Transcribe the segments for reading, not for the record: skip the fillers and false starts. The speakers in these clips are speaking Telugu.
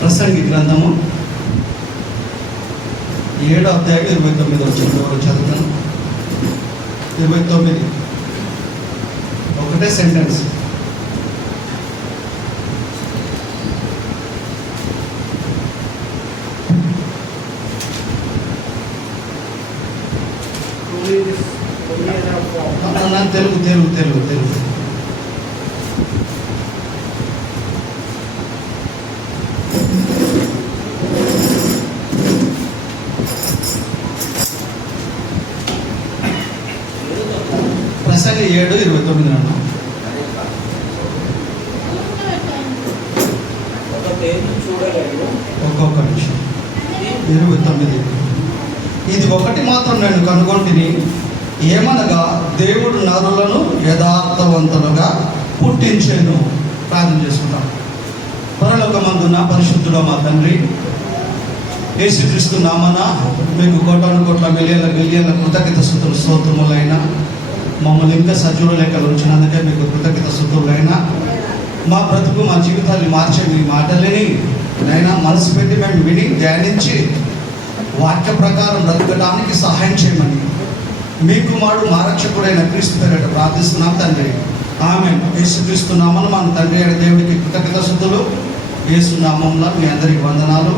ప్రసంగి గ్రంథము 7వ అధ్యాయం 29 వచ్చిన చదువుతాను. 29 ఒకటే సెంటెన్స్. తెలుగు ప్రసంగి 7:29 అన్న. ఒక్కొక్క నిమిషం. 29 ఇది ఒకటి మాత్రం నేను కనుగొంటిని, ఏమనగా దేవుడు నరులను యథార్థవంతులుగా పుట్టించెను. ప్రార్థన చేసుకుంటాం. పరలోకమందున పరిశుద్ధుడ మా తండ్రి, యేసుక్రీస్తు నామన మీకు కోటాను మిలియన్ల కృతజ్ఞత స్తుతులు స్తోత్రములైన మమ్మల్ని ఇంకా సజీవ లెక్కలు ఉంచినందుకే మీకు కృతజ్ఞత స్తుతులైనా. మా బ్రతుకు మా జీవితాన్ని మార్చే మీ మాటలని నైనా మనసు పెట్టి మేము విని ధ్యానించి వాక్య ప్రకారం బ్రతకడానికి సహాయం చేయమని మీ కుమారుడు మా రక్షకుడైన క్రీస్తు పేరిట ప్రార్థిస్తున్నాం తండ్రి. ఆమేన్. యేసుక్రీస్తు నామమున మన తండ్రి అయిన దేవుడికి కృతజ్ఞత స్తుతులు. యేసు నామమున మీ అందరికి వందనాలు.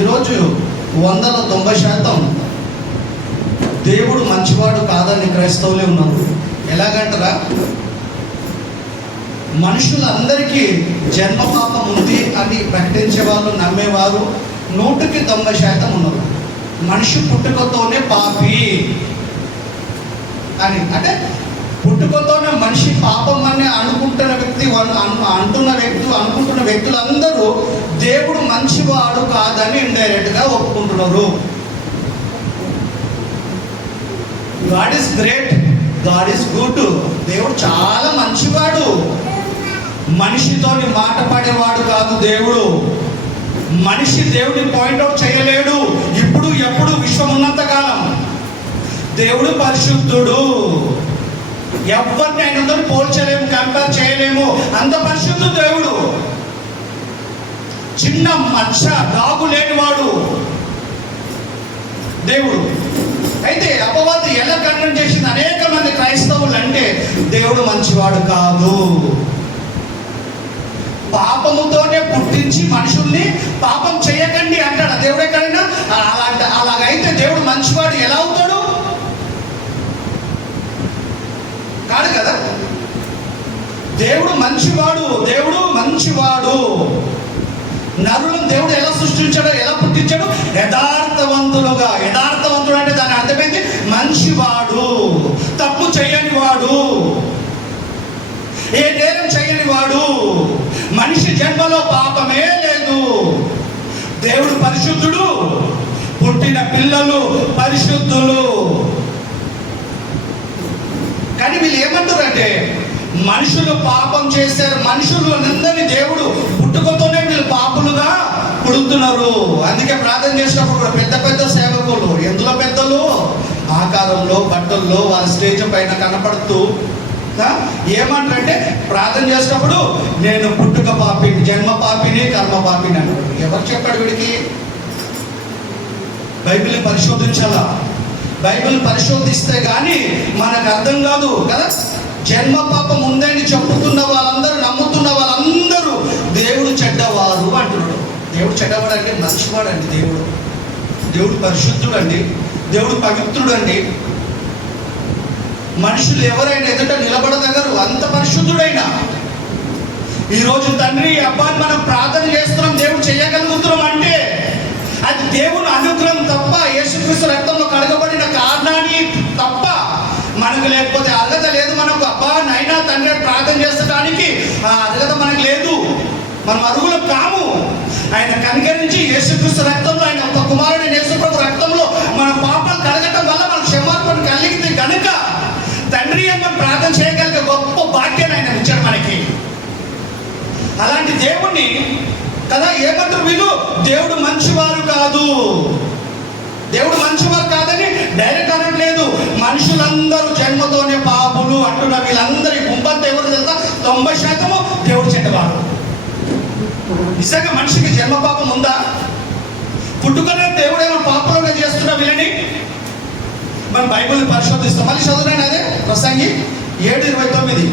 ఈరోజు 90% దేవుడు మంచివాడు కాదని క్రైస్తవులే ఉన్నారు. ఎలాగంటారా, మనుషులందరికీ జన్మ పాపం ఉంది అని ప్రకటించే వాళ్ళు, నమ్మేవారు 100% ఉన్నారు. మనిషి పుట్టుకతోనే పాపి అని, అంటే పుట్టుకతోనే మనిషి పాపం అని అనుకుంటున్న వ్యక్తులందరూ దేవుడు మంచివాడు కాదని ఇండైరెక్ట్గా ఒప్పుకుంటున్నారు. God is great, God is good. దేవుడు చాలా మంచివాడు. మనిషితోని మాట పడేవాడు కాదు దేవుడు. మనిషి దేవుడిని పాయింట్అవుట్ చేయలేడు. ఇప్పుడు ఎప్పుడు విశ్వం ఉన్నంత కాలం దేవుడు పరిశుద్ధుడు. ఎవరిని ఆయనతో పోల్చలేము, కంపేర్ చేయలేము. అంత పరిశుద్ధుడు దేవుడు. చిన్న మచ్చ దాగు లేనివాడు దేవుడు. అయితే అపవాది ఎలా ఖండన చేసింది అనేక మంది క్రైస్తవులు అంటే దేవుడు మంచివాడు కాదు, పాపముతోనే పుట్టించి మనుషుల్ని పాపం చేయకండి అంటాడు దేవుడు ఎక్కడైనా. అలాగైతే దేవుడు మంచివాడు ఎలా అవుతాడు? కాదు కదా. దేవుడు మంచివాడు. నరులను దేవుడు ఎలా సృష్టించాడో, ఎలా పుట్టించాడు? యథార్థవంతులుగా. యథార్థవంతుడు అంటే దాని అర్థమైంది మంచివాడు, తప్పు చేయని వాడు, ఏ నేరం చేయని వాడు. మనిషి జన్మలో పాపమే లేదు. దేవుడు పరిశుద్ధుడు, పుట్టిన పిల్లలు పరిశుద్ధులు. కానీ వీళ్ళు ఏమంటారంటే మనుషులు పాపం చేశారు, మనుషులు అందరినీ దేవుడు పుట్టుకతోనే వీళ్ళు పాపులుగా పుడుతున్నారు. అందుకే ప్రార్థన చేసినప్పుడు కూడా పెద్ద పెద్ద సేవకులు, ఎందులో పెద్దలు, ఆకారంలో, బట్టల్లో, వాళ్ళ స్టేజ్ పైన కనపడుతూ ఏమంటారంటే ప్రార్థన చేసినప్పుడు నేను పుట్టుక పాపిని, జన్మ పాపిని, కర్మ పాపిని అన్నాడు. ఎవరు చెప్పాడు వీడికి? బైబిల్ని పరిశోధించాలా. బైబిల్ పరిశోధిస్తే కానీ మనకు అర్థం కాదు కదా. జన్మ పాపం ఉందని చెప్పుతున్న వాళ్ళందరూ, నమ్ముతున్న వాళ్ళందరూ దేవుడు చెడ్డవారు అంటున్నాడు. దేవుడు చెడ్డవాడు అంటే మంచివాడు అండి. దేవుడు పరిశుద్ధుడు అండి. దేవుడు పవిత్రుడు అండి. మనుషులు ఎవరైనా ఎదుట నిలబడదగరు, అంత పరిశుద్ధుడైనా. ఈరోజు తండ్రి అబ్బాని మనం ప్రార్థన చేస్తున్నాం, దేవుడు చేయగలుగుతున్నాం అంటే అది దేవుని అనుగ్రహం తప్ప, యేసుక్రీస్తు రక్తంలో కడగబడిన కారణాన్ని తప్ప మనకు లేకపోతే అర్హత లేదు. మనకు అబ్బా నైనా తండ్రి ప్రార్థన చేసడానికి ఆ అర్హత మనకు లేదు. మనం అర్హులం కాము. ఆయన కనికరించి యేసుక్రీస్తు రక్తంలో, ఆయన ఒక కుమారుడైన యేసుప్రభు రక్తంలో మన పాపాలు కడగటం వల్ల మనకు క్షమాపణ కలిగితే గనుక తండ్రి మనం ప్రార్థన చేయగలిగే గొప్ప భాగ్యాన్ని ఆయన ఇచ్చాడు మనకి. అలాంటి దేవుణ్ణి కదా ఏమంటారు వీళ్ళు? దేవుడు మంచివారు కాదు. దేవుడు మంచివారు కాదని డైరెక్ట్ అనట్లేదు. మనుషులందరూ జన్మతోనే పాపులు అంటున్న వీళ్ళందరి గుంపంతా ఎవరు 90% దేవుడు చెడ్డవాడు. నిజంగా మనిషికి జన్మ పాపం ఉందా? పుట్టుకనే దేవుడు ఏమో పాపంలో చేస్తున్నా వీళ్ళని మనం బైబిల్ పరిశోధిస్తాం. మళ్ళీ చదువునండి, అదే ప్రసంగి 7:29.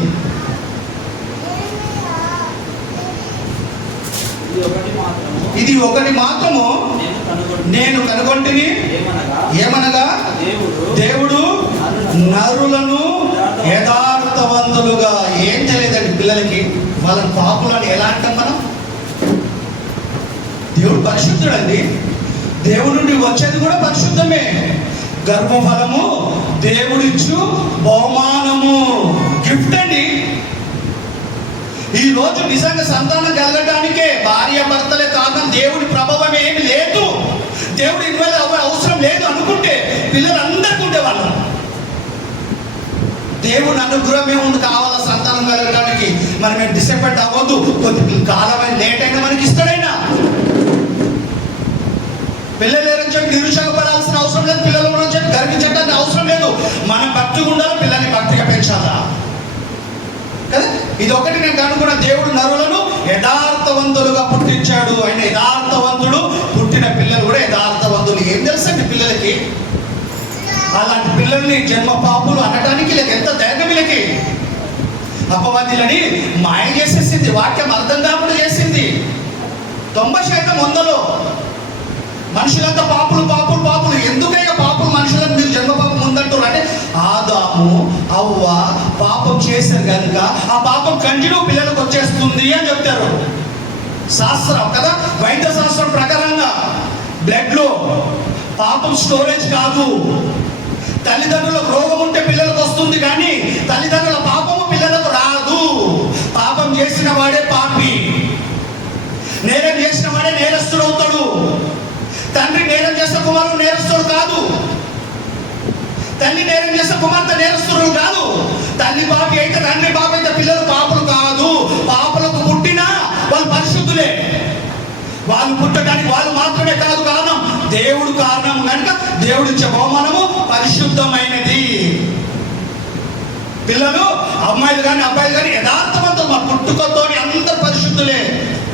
ఇది ఒకటి మాత్రము నేను కనుగొంటిని, ఏమనగా దేవుడు నరులను యథార్థవంతులుగా. ఏం తెలియదండి పిల్లలకి, వాళ్ళని పాపులని ఎలా అంటాం మనం? దేవుడు పరిశుద్ధుడండి, దేవుడి నుండి వచ్చేది కూడా పరిశుద్ధమే. గర్భఫలము దేవుడిచ్చు బహుమానము, గిఫ్ట్ అండి. ఈ రోజు నిజంగా సంతానం కలగడానికే భార్య భర్తలే కారణం. దేవుడి ప్రభావం ఏమి లేదు, దేవుడి ఇన్వాల్వ్ అవసరం లేదు అనుకుంటే పిల్లలందరికీ ఉండేవాళ్ళం. దేవుని అనుగ్రహమే ఉంది కావాలా సంతానం కలగడానికి. మనం మేము డిసప్పాయింట్ అవ్వద్దు, కొద్ది కాలమైన లేట్ అయినా మనకి ఇస్తాడైనా. పిల్లలు లేరని చెప్పి నిరుత్సాహపడాల్సిన అవసరం లేదు, పిల్లలు గురించి చెప్పి గర్వించడానికి అవసరం లేదు. మనం భక్తిగా ఉండాలి, పిల్లల్ని భక్తిగా పెంచాలా కదా. ఇది ఒకటి నేను కనుక్కున్న, దేవుడు నరులను యథార్థవంతులుగా పుట్టించాడు. ఆయన యథార్థవంతుడు, పుట్టిన పిల్లలు కూడా యథార్థవంతులు. ఏం తెలుసండి పిల్లలకి? అలాంటి పిల్లల్ని జన్మ పాపులు అనడానికి లేక ఎంత ధైర్యం వీళ్ళకి. అపవాదులని మాయ చేసేసింది, వాక్యం అర్థం కాకుండా చేసింది. 90% వందలో మనుషులంతా పాపులు పాపులు పాపులు. ఎందుకైనా పాపులు మనుషులను మీరు జన్మ పాపం ఉందంటారు అంటే ఆదాము అవ్వ పాపం చేశారు కనుక ఆ పాపం కంటిన్యూ పిల్లలకు వచ్చేస్తుంది అని చెప్తారు శాస్త్రం కదా. వైద్య శాస్త్రం ప్రకారంగా బ్లడ్లో పాపం స్టోరేజ్ కాదు. తల్లిదండ్రులకు రోగం ఉంటే పిల్లలకు వస్తుంది, కానీ తల్లిదండ్రుల పాపము పిల్లలకు రాదు. పాపం చేసిన వాడే పాపి, నేరం చేసిన వాడే నేరస్తుడు అవుతాడు. తండ్రి నేరం చేస్తే కుమారుడు నేరస్తుడు కాదు, తల్లి నేరం చేస్తే కుమార్తె నేరస్తుడు కాదు. తల్లి పాపి అయితే తండ్రి పాపి అయితే పిల్లలు పాపులు కాదు. పాపలకు పుట్టినా వాళ్ళు పరిశుద్ధులే. వాళ్ళు పుట్టడానికి వాళ్ళు మాత్రమే కాదు కారణం, దేవుడు కారణం కనుక దేవుడిచ్చే బహుమానము పరిశుద్ధమైనది. పిల్లలు అమ్మాయిలు కానీ అబ్బాయిలు కానీ యథార్థవంతులు. మా పుట్టుకతోని అందరు పరిశుద్ధులే.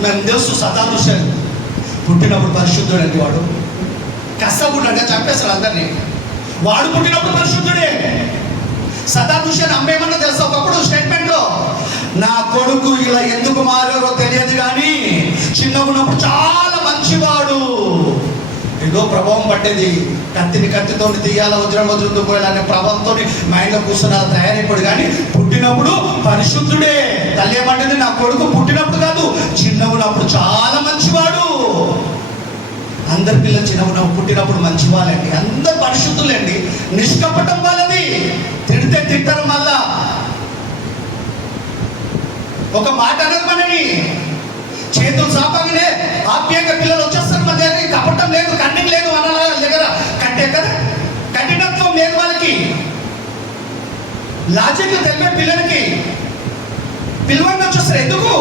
మేము తెలుసు సదాదుషాలు పుట్టినప్పుడు పరిశుద్ధుడు అంటే వాడు కసబుడు అంటే చంపేస్తాడు అందరినీ. వాడు పుట్టినప్పుడు పరిశుద్ధుడే. సదాదుషాన్ని అమ్మేమన్నా తెలుసా? ఒకప్పుడు స్టేట్మెంట్లో నా కొడుకు ఇలా ఎందుకు మారారో తెలియదు కానీ చిన్నగున్నప్పుడు చాలా మంచివాడు. ఏదో ప్రభావం పట్టేది, కత్తితో తీయాల వజ్రం పోయాలనే ప్రభావంతో మైండ్లో కూర్చొని అలా తయారైపోడు. కానీ పుట్టినప్పుడు పరిశుద్ధుడే. తల్లి ఏమంటుంది, నా కొడుకు పుట్టినప్పుడు కాదు చిన్నగున్నప్పుడు చాలా మంచివాడు. అందరి పిల్లలు చిన్నగున్నప్పుడు పుట్టినప్పుడు మంచి వాళ్ళండి, అందరు పరిశుద్ధులండి. నిష్కపటం వాళ్ళది. తిడితే తిట్టరు, మళ్ళా ఒక మాట అనరు మనని. చేతులు సాపంగానే ఆప్యాయంగా పిల్లలు వచ్చేస్తారు మన దగ్గర. కపటం లేదు, కన్నింగ్ లేదు, మన దగ్గర కట్టే కదా కఠినత్వం లేదు వాళ్ళకి. లాజిక్ తెలిపే పిల్లలకి పిల్లవాడిని వచ్చేస్తారు. ఎందుకు?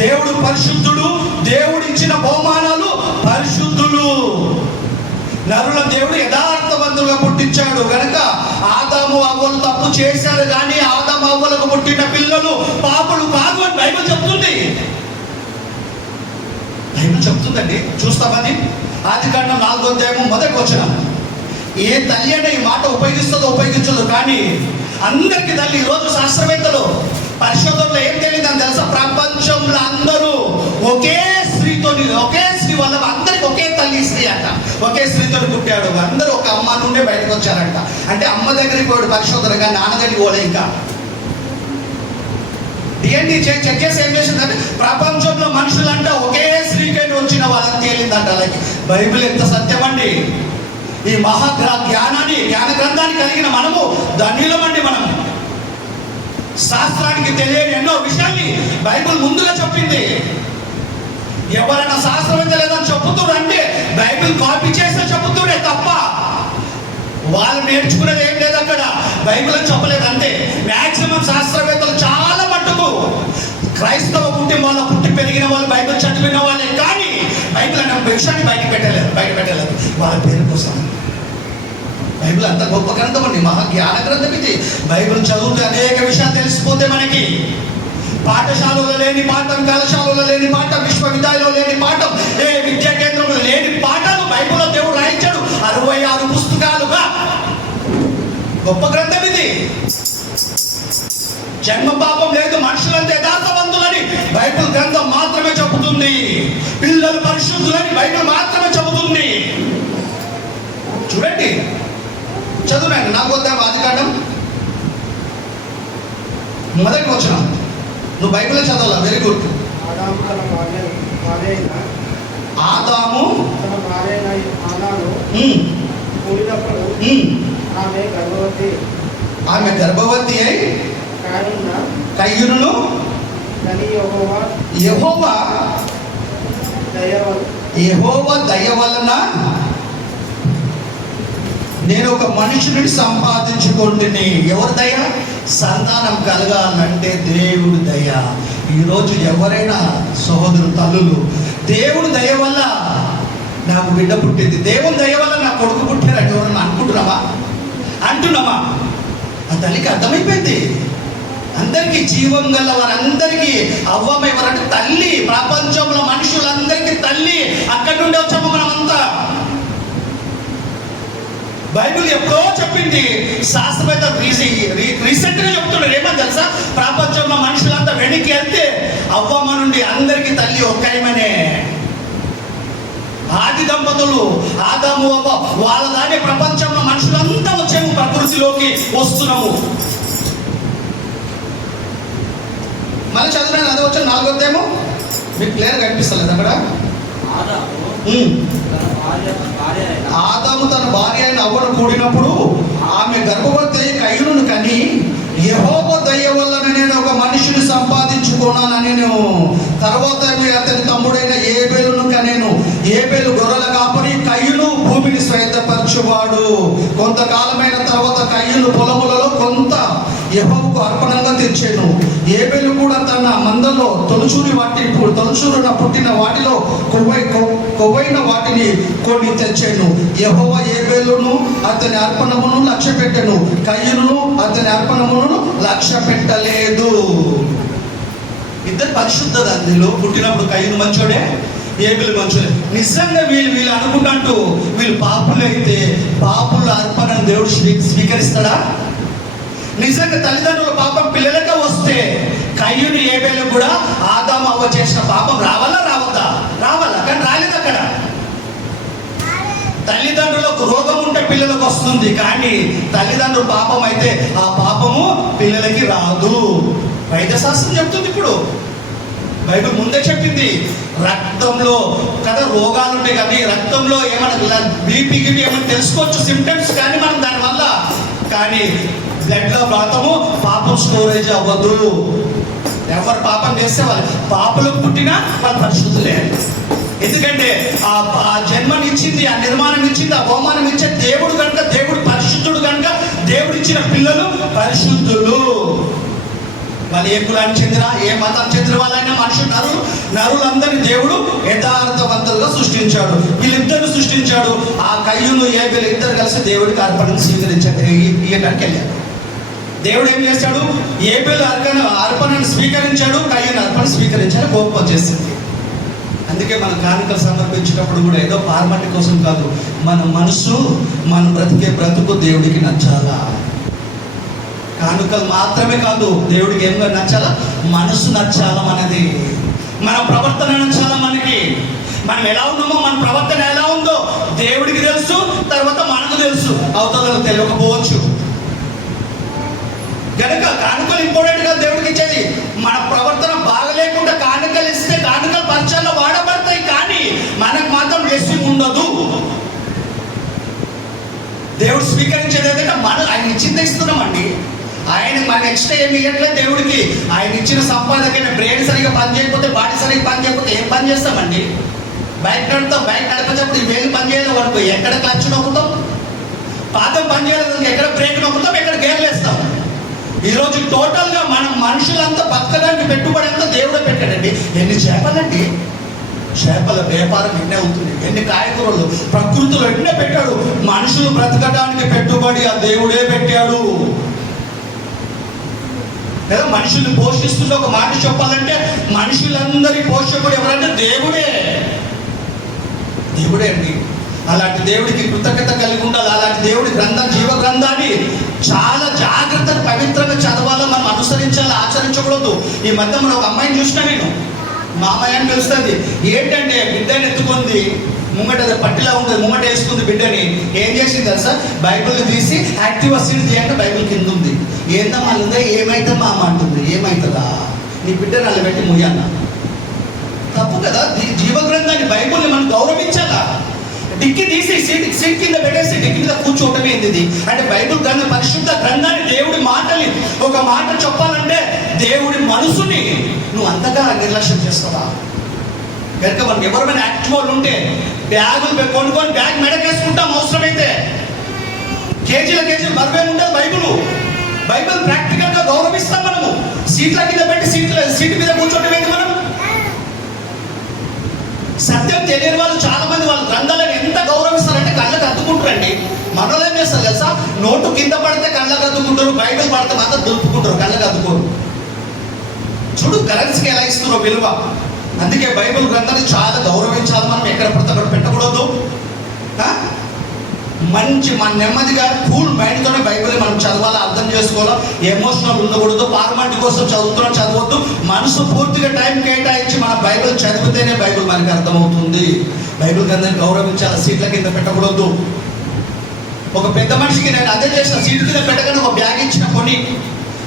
దేవుడు పరిశుద్ధుడు, దేవుడు ఇచ్చిన బహుమానాలు పరిశుద్ధులు. నరుల దేవుడు యథార్థవంతులుగా పుట్టించాడు కనుక ఆదాము అవ్వలు తప్పు చేశారు, కానీ ఆదాము అవ్వలకు పుట్టిన పిల్లలు పాపులు కాదు అని బైబిల్ చెప్తుంది. బైబిల్ చెప్తుందండి, చూస్తామని. ఆదికాండం 4వ అధ్యాయం 1వ వచనం. ఏ తల్లి అనే ఈ మాట ఉపయోగిస్తుందో ఉపయోగించదు, కానీ అందరికీ తల్లి. ఈరోజు శాస్త్రవేత్తలు పరిశోధనలో ఏం తెలియదని తెలుసా? ప్రపంచంలో అందరూ ఒకే స్త్రీతోని, ఒకే స్త్రీ వల్ల అందరికి ఒకే తల్లి స్త్రీ అంట. ఒకే స్త్రీతో పుట్టాడు. అందరూ ఒక అమ్మ నుండే బయటకు వచ్చారంట. అంటే అమ్మ దగ్గరికి పోయాడు పరిశోధన, కానీ నాన్న దగ్గరికి పోలే. ఇంకా డిఎన్టీ చెక్ చేసి ఏం చేసిందంటే ప్రపంచంలో మనుషులంట ఒకే స్త్రీకైనా వచ్చిన వాళ్ళని తేలిందంట. అలాగే బైబిల్ ఎంత సత్యమండి. ఈ జ్ఞాన గ్రంథాన్ని కలిగిన మనము ధన్యులమండి. మనం శాస్త్రానికి తెలియని ఎన్నో విషయాన్ని బైబిల్ ముందుగా చెప్పింది. ఎవరైనా శాస్త్రం లేదని చెప్పుతున్నారు అంటే బైబిల్ కాపీ చేస్తే చెప్పుతురే తప్ప వాళ్ళు నేర్చుకునేది ఏం లేదు అక్కడ. బైబిల్ అని చెప్పలేదు అంతే. మ్యాక్సిమం శాస్త్రవేత్తలు చాలా మట్టుకు క్రైస్తవ కుటుంబాల్లో పుట్టి పెరిగిన వాళ్ళు, బైబిల్ చదివిన వాళ్ళే, కానీ బైబిల్ అనే విషయాన్ని బయట పెట్టలేదు వాళ్ళ పేరు కోసం. బైబిల్ అంత గొప్ప గ్రంథం అండి, మహా జ్ఞాన గ్రంథం ఇది. బైబిల్ చదివితే అనేక విషయాలు తెలిసిపోతే మనకి. పాఠశాలలో లేని పాఠం, కళాశాలలో లేని పాఠం, విశ్వవిద్యాలయంలో లేని పాఠం, ఏ విద్యా కేంద్రంలో లేని పాఠాలు బైబిల్లో దేవుడు రాయించాడు 66 పుస్తకాలుగా. గొప్ప గ్రంథం ఇది. జన్మ పాపం లేదు, మనుషులంతా యథార్థవంతులని బైబిల్ గ్రంథం మాత్రమే చెబుతుంది. పిల్లలు పరిశుద్ధులని బైబిల్ మాత్రమే చెబుతుంది. చూడండి, చదువునండి. నాకు వద్దాం ఆదికాండం 1వ వచనం. నువ్వు బైబిల్ చదవాలా? Very good. ఆదాము తన భార్య కూడినప్పుడు ఆమె గర్భవతి అయి కయ్యూనును యెహోవా దయ వలన నేను ఒక మనుషుని సంపాదించుకుంటుని. ఎవరి దయ? సంతానం కలగాలంటే దేవుడి దయ. ఈరోజు ఎవరైనా సహోదరు తల్లులు, దేవుడి దయ వల్ల నాకు బిడ్డ పుట్టింది, దేవుని దయ వల్ల నా కొడుకు పుట్టారంటే ఎవరన్నా అంటున్నామా? ఆ తల్లికి అర్థమైపోయింది. అందరికీ జీవం గల వారందరికీ అవ్వమ్మ ఎవరంటే తల్లి. ప్రపంచంలో మనుషులందరికీ తల్లి. అక్కడి నుండి వచ్చాము మనమంతా. బైబిల్ ఎప్పుడో చెప్పింది. శాస్త్రవేత్త రీసెంట్గా చెప్తున్నాడు. ఏమని తెలుసా? ప్రపంచంలో మనుషులంతా వెనక్కి వెళ్తే అవ్వమ్మ నుండి అందరికీ తల్లి ఒక్కయమనే. ఆది దంపతులు ఆదాము అవ్వ వాళ్ళ దాని ప్రపంచంలో మనుషులంతా వచ్చాము, ప్రకృతిలోకి వస్తున్నాము. మళ్ళీ చదువుతాను. అది వచ్చి 4వ మీకు క్లియర్ కనిపిస్తలేదు అక్కడ. ఆదాము తన భార్య అయిన అవ్వను కూడినప్పుడు ఆమె గర్భవతి అయి కయ్యూనును కని యెహోవా దయ వలన నేను ఒక మనిషిని సంపాదించుకున్నానని నేను. తర్వాత అతని తమ్ముడైన ఏబేలును కనెను. ఏబేలు గొర్రెల కాపరి, కయ్యూను భూమిని శ్వేతపరచువాడు. కొంతకాలమైన తర్వాత కయ్యూను పొలములలో కొంత యెహోవాకు అర్పణంగా తెచ్చాను. ఏబేలు కూడా తన మందలో తొలచూరున పుట్టిన వాటిలో కొవ్వైన వాటిని కొన్ని తెచ్చాను. యెహోవా ఏబేలును అతని అర్పణమును లక్ష్య పెట్టెను, కయ్యూను అతని అర్పణమును లక్ష్య పెట్టలేదు. ఇద్దరు పరిశుద్ధ దండిలో పుట్టినప్పుడు కయ్యూను మంచోడే, ఏబేలు మంచోడే. నిజంగా వీళ్ళు అనుకుంటూ వీళ్ళు పాపులైతే పాపుల అర్పణను దేవుడు స్వీకరిస్తాడా? నిజంగా తల్లిదండ్రుల పాపం పిల్లలకే వస్తే కయ్యూను ఏబేలు కూడా ఆదాము అవ్వ చేసిన పాపం రావాలా? రావాలా? కానీ రాలేదు. అక్కడ తల్లిదండ్రులకు రోగం ఉంటే పిల్లలకు వస్తుంది, కానీ తల్లిదండ్రుల పాపం అయితే ఆ పాపము పిల్లలకి రాదు. వైద్యశాస్త్రం చెప్తుంది. ఇప్పుడు బైబిల్ ముందే చెప్పింది. రక్తంలో కదా రోగాలు ఉంటాయి, కానీ రక్తంలో ఏమైనా బీపీ ఏమైనా తెలుసుకోవచ్చు సిమ్టమ్స్, కానీ మనం దానివల్ల కానీ బ్లడ్లో మాత్రము పాపం స్టోరేజ్ అవ్వదు. ఎవరు పాపం చేస్తే వాళ్ళు పాపలకు పుట్టినా వాళ్ళు పరిశుద్ధులే. ఎందుకంటే ఆ జన్మనిచ్చింది, ఆ నిర్మాణం ఇచ్చింది, ఆ బహుమానం ఇచ్చే దేవుడు కనుక, దేవుడు పరిశుద్ధుడు కనుక దేవుడు ఇచ్చిన పిల్లలు పరిశుద్ధులు. వాళ్ళు ఏ కులానికి చెందిన, ఏ మతం చెందిన వాళ్ళైనా నరులందరినీ దేవుడు యథార్థవంతులుగా సృష్టించాడు. వీళ్ళిద్దరు సృష్టించాడు. ఆ కయ్యూను ఏబేలు ఇద్దరు కలిసి దేవుడికి అర్పణను ఇయ్యడానికి వెళ్ళారు. దేవుడు ఏం చేశాడు? ఏబేలు అర్పణను స్వీకరించాడు, కయ్యూను అర్పణ స్వీకరించాడు. కోపం వచ్చేసింది. అందుకే మనం కానుకలు సమర్పించేటప్పుడు కూడా ఏదో ఫార్మాలిటీ కోసం కాదు, మన మనసు, మన బ్రతుకు దేవుడికి నచ్చాలా. కానుకలు మాత్రమే కాదు, దేవుడికి ఏం నచ్చాలా? మనసు నచ్చాలా, మనది మన ప్రవర్తన నచ్చాలా. మనకి మనం ఎలా ఉన్నామో, మన ప్రవర్తన ఎలా ఉందో దేవుడికి తెలుసు, తర్వాత మనకు తెలుసు, అవతలకు తెలియకపోవచ్చు. కనుక కానుకలు ఇంపార్టెంట్ గా దేవుడికి ఇచ్చేది. మన ప్రవర్తన బాగలేకుండా కానుకలు ఇస్తే కానుకలు పంచాల్లో వాడబడతాయి, కానీ మనకు మాత్రం బ్లెస్సింగ్ ఉండదు. దేవుడు స్వీకరించేది ఏదంటే ఆయన ఇచ్చింది ఇస్తున్నామండి. ఆయన మన ఎక్స్ట్రా ఏమి ఇవ్వట్లేదు దేవుడికి. ఆయన ఇచ్చిన సంపాదకైన బ్రెయిన్ సరిగ్గా పని చేయకపోతే, బాడీ సరిగ్గా పని చేయకపోతే ఏం పని చేస్తామండి? బైక్ నడుపుతాం, బైక్ నడిపేటప్పుడు ఈ వేలు పని చేయలేదు వరకు ఎక్కడ క్లచ్ నొక్కుతాం, పాదం పని చేయలేదు ఎక్కడ బ్రేక్ నొక్కుతాం, ఎక్కడ గేర్లు వేస్తాం. ఈరోజు టోటల్గా మనం మనుషులంతా బతకడానికి పెట్టుబడి అంతా దేవుడే పెట్టాడండి. ఎన్ని చేపలండి, చేపల వ్యాపారం ఎన్నే అవుతుంది, ఎన్ని కాయకూరలు ప్రకృతిలో ఎన్నే పెట్టాడు. మనుషులు బ్రతకడానికి పెట్టుబడి ఆ దేవుడే పెట్టాడు. లేదా మనుషుల్ని పోషిస్తుంటే ఒక మాట చెప్పాలంటే మనుషులందరి పోషకుడు ఎవరంటే దేవుడే. దేవుడే అండి. అలాంటి దేవుడికి కృతజ్ఞత కలిగి ఉండాలి. అలాంటి దేవుడి గ్రంథం, జీవ గ్రంథాన్ని చాలా జాగ్రత్తగా పవిత్రంగా చదవాలో, మనం అనుసరించాలి, ఆచరించకూడదు. ఈ మధ్య మనం ఒక అమ్మాయిని చూసినా, నేను మా అమ్మాయి అని తెలుస్తుంది. ఏంటంటే బిడ్డని ఎత్తుకుంది, ముంగట పట్టిలా ఉంటుంది, ముంగట వేసుకుంది బిడ్డని. ఏం చేసింది తెలుసా? బైబిల్ తీసి యాక్టివ్ అసీడ్ తీయంటే బైబిల్ కింద ఉంది. ఏందమ్మా ఉందా? ఏమైతే మా అమ్మ అంటుంది. ఏమవుతుందా? నీ బిడ్డని అలా పెట్టి ముయ్యన్న తప్పు కదా. జీవ గ్రంథాన్ని, బైబిల్ని మనం గౌరవించాలా. డిక్కి తీసి సీట్ కింద పెట్టేసి డిక్కి మీద కూర్చోవటం ఏంది అంటే? బైబిల్ గ్రంథం, పరిశుద్ధ గ్రంథాన్ని, దేవుడి మాటని, ఒక మాట చెప్పాలంటే దేవుడి మనసుని నువ్వు అంతగా నిర్లక్ష్యం చేస్తావా? కనుక మనకి ఎవరైనా యాక్టివ్ వాళ్ళు ఉంటే బ్యాగులు కొనుక్కొని బ్యాగ్ మెడకేసుకుంటాం. అవసరమైతే కేజీల బరువే ఉండదు. బైబిల్ ప్రాక్టికల్ గా గౌరవిస్తాం మనము. సీట్ల కింద పెట్టి సీట్ మీద కూర్చోవటం ఏంటి? మనం సత్యం తెలియని వాళ్ళు చాలా మంది వాళ్ళ గ్రంథాలను ఎంత గౌరవిస్తారంటే కళ్ళకు అద్దుకుంటారండి. మనలో ఏం చేస్తారు తెలుసా? నోటు కింద పడితే కళ్ళకు అద్దుకుంటారు, బైబిల్ పడితే మాత్రం దులుపుకుంటారు, కళ్ళకు అద్దుకోరు. చూడు కరెన్సీకి ఎలా ఇస్తున్నారో విలువ. అందుకే బైబిల్ గ్రంథాన్ని చాలా గౌరవించాలి. మనం ఎక్కడ పడితే అక్కడ పెట్టకూడదు. మంచి మన నెమ్మదిగా కూల్ మైండ్తోనే బైబిల్ మనం చదవాలి, అర్థం చేసుకోవాలి. ఎమోషనల్ ఉండకూడదు. పార్లమెంట్ కోసం చదవద్దు. మనసు పూర్తిగా టైం కేటాయించి మన బైబిల్ చదివితేనే బైబిల్ మనకి అర్థమవుతుంది. బైబిల్ గ్రంథాన్ని గౌరవించాలి. సీట్ల కింద పెట్టకూడదు. ఒక పెద్ద మనిషికి నేను అదే చేసిన, సీట్ కింద పెట్టగానే ఒక బ్యాగ్ ఇచ్చిన, కొన్ని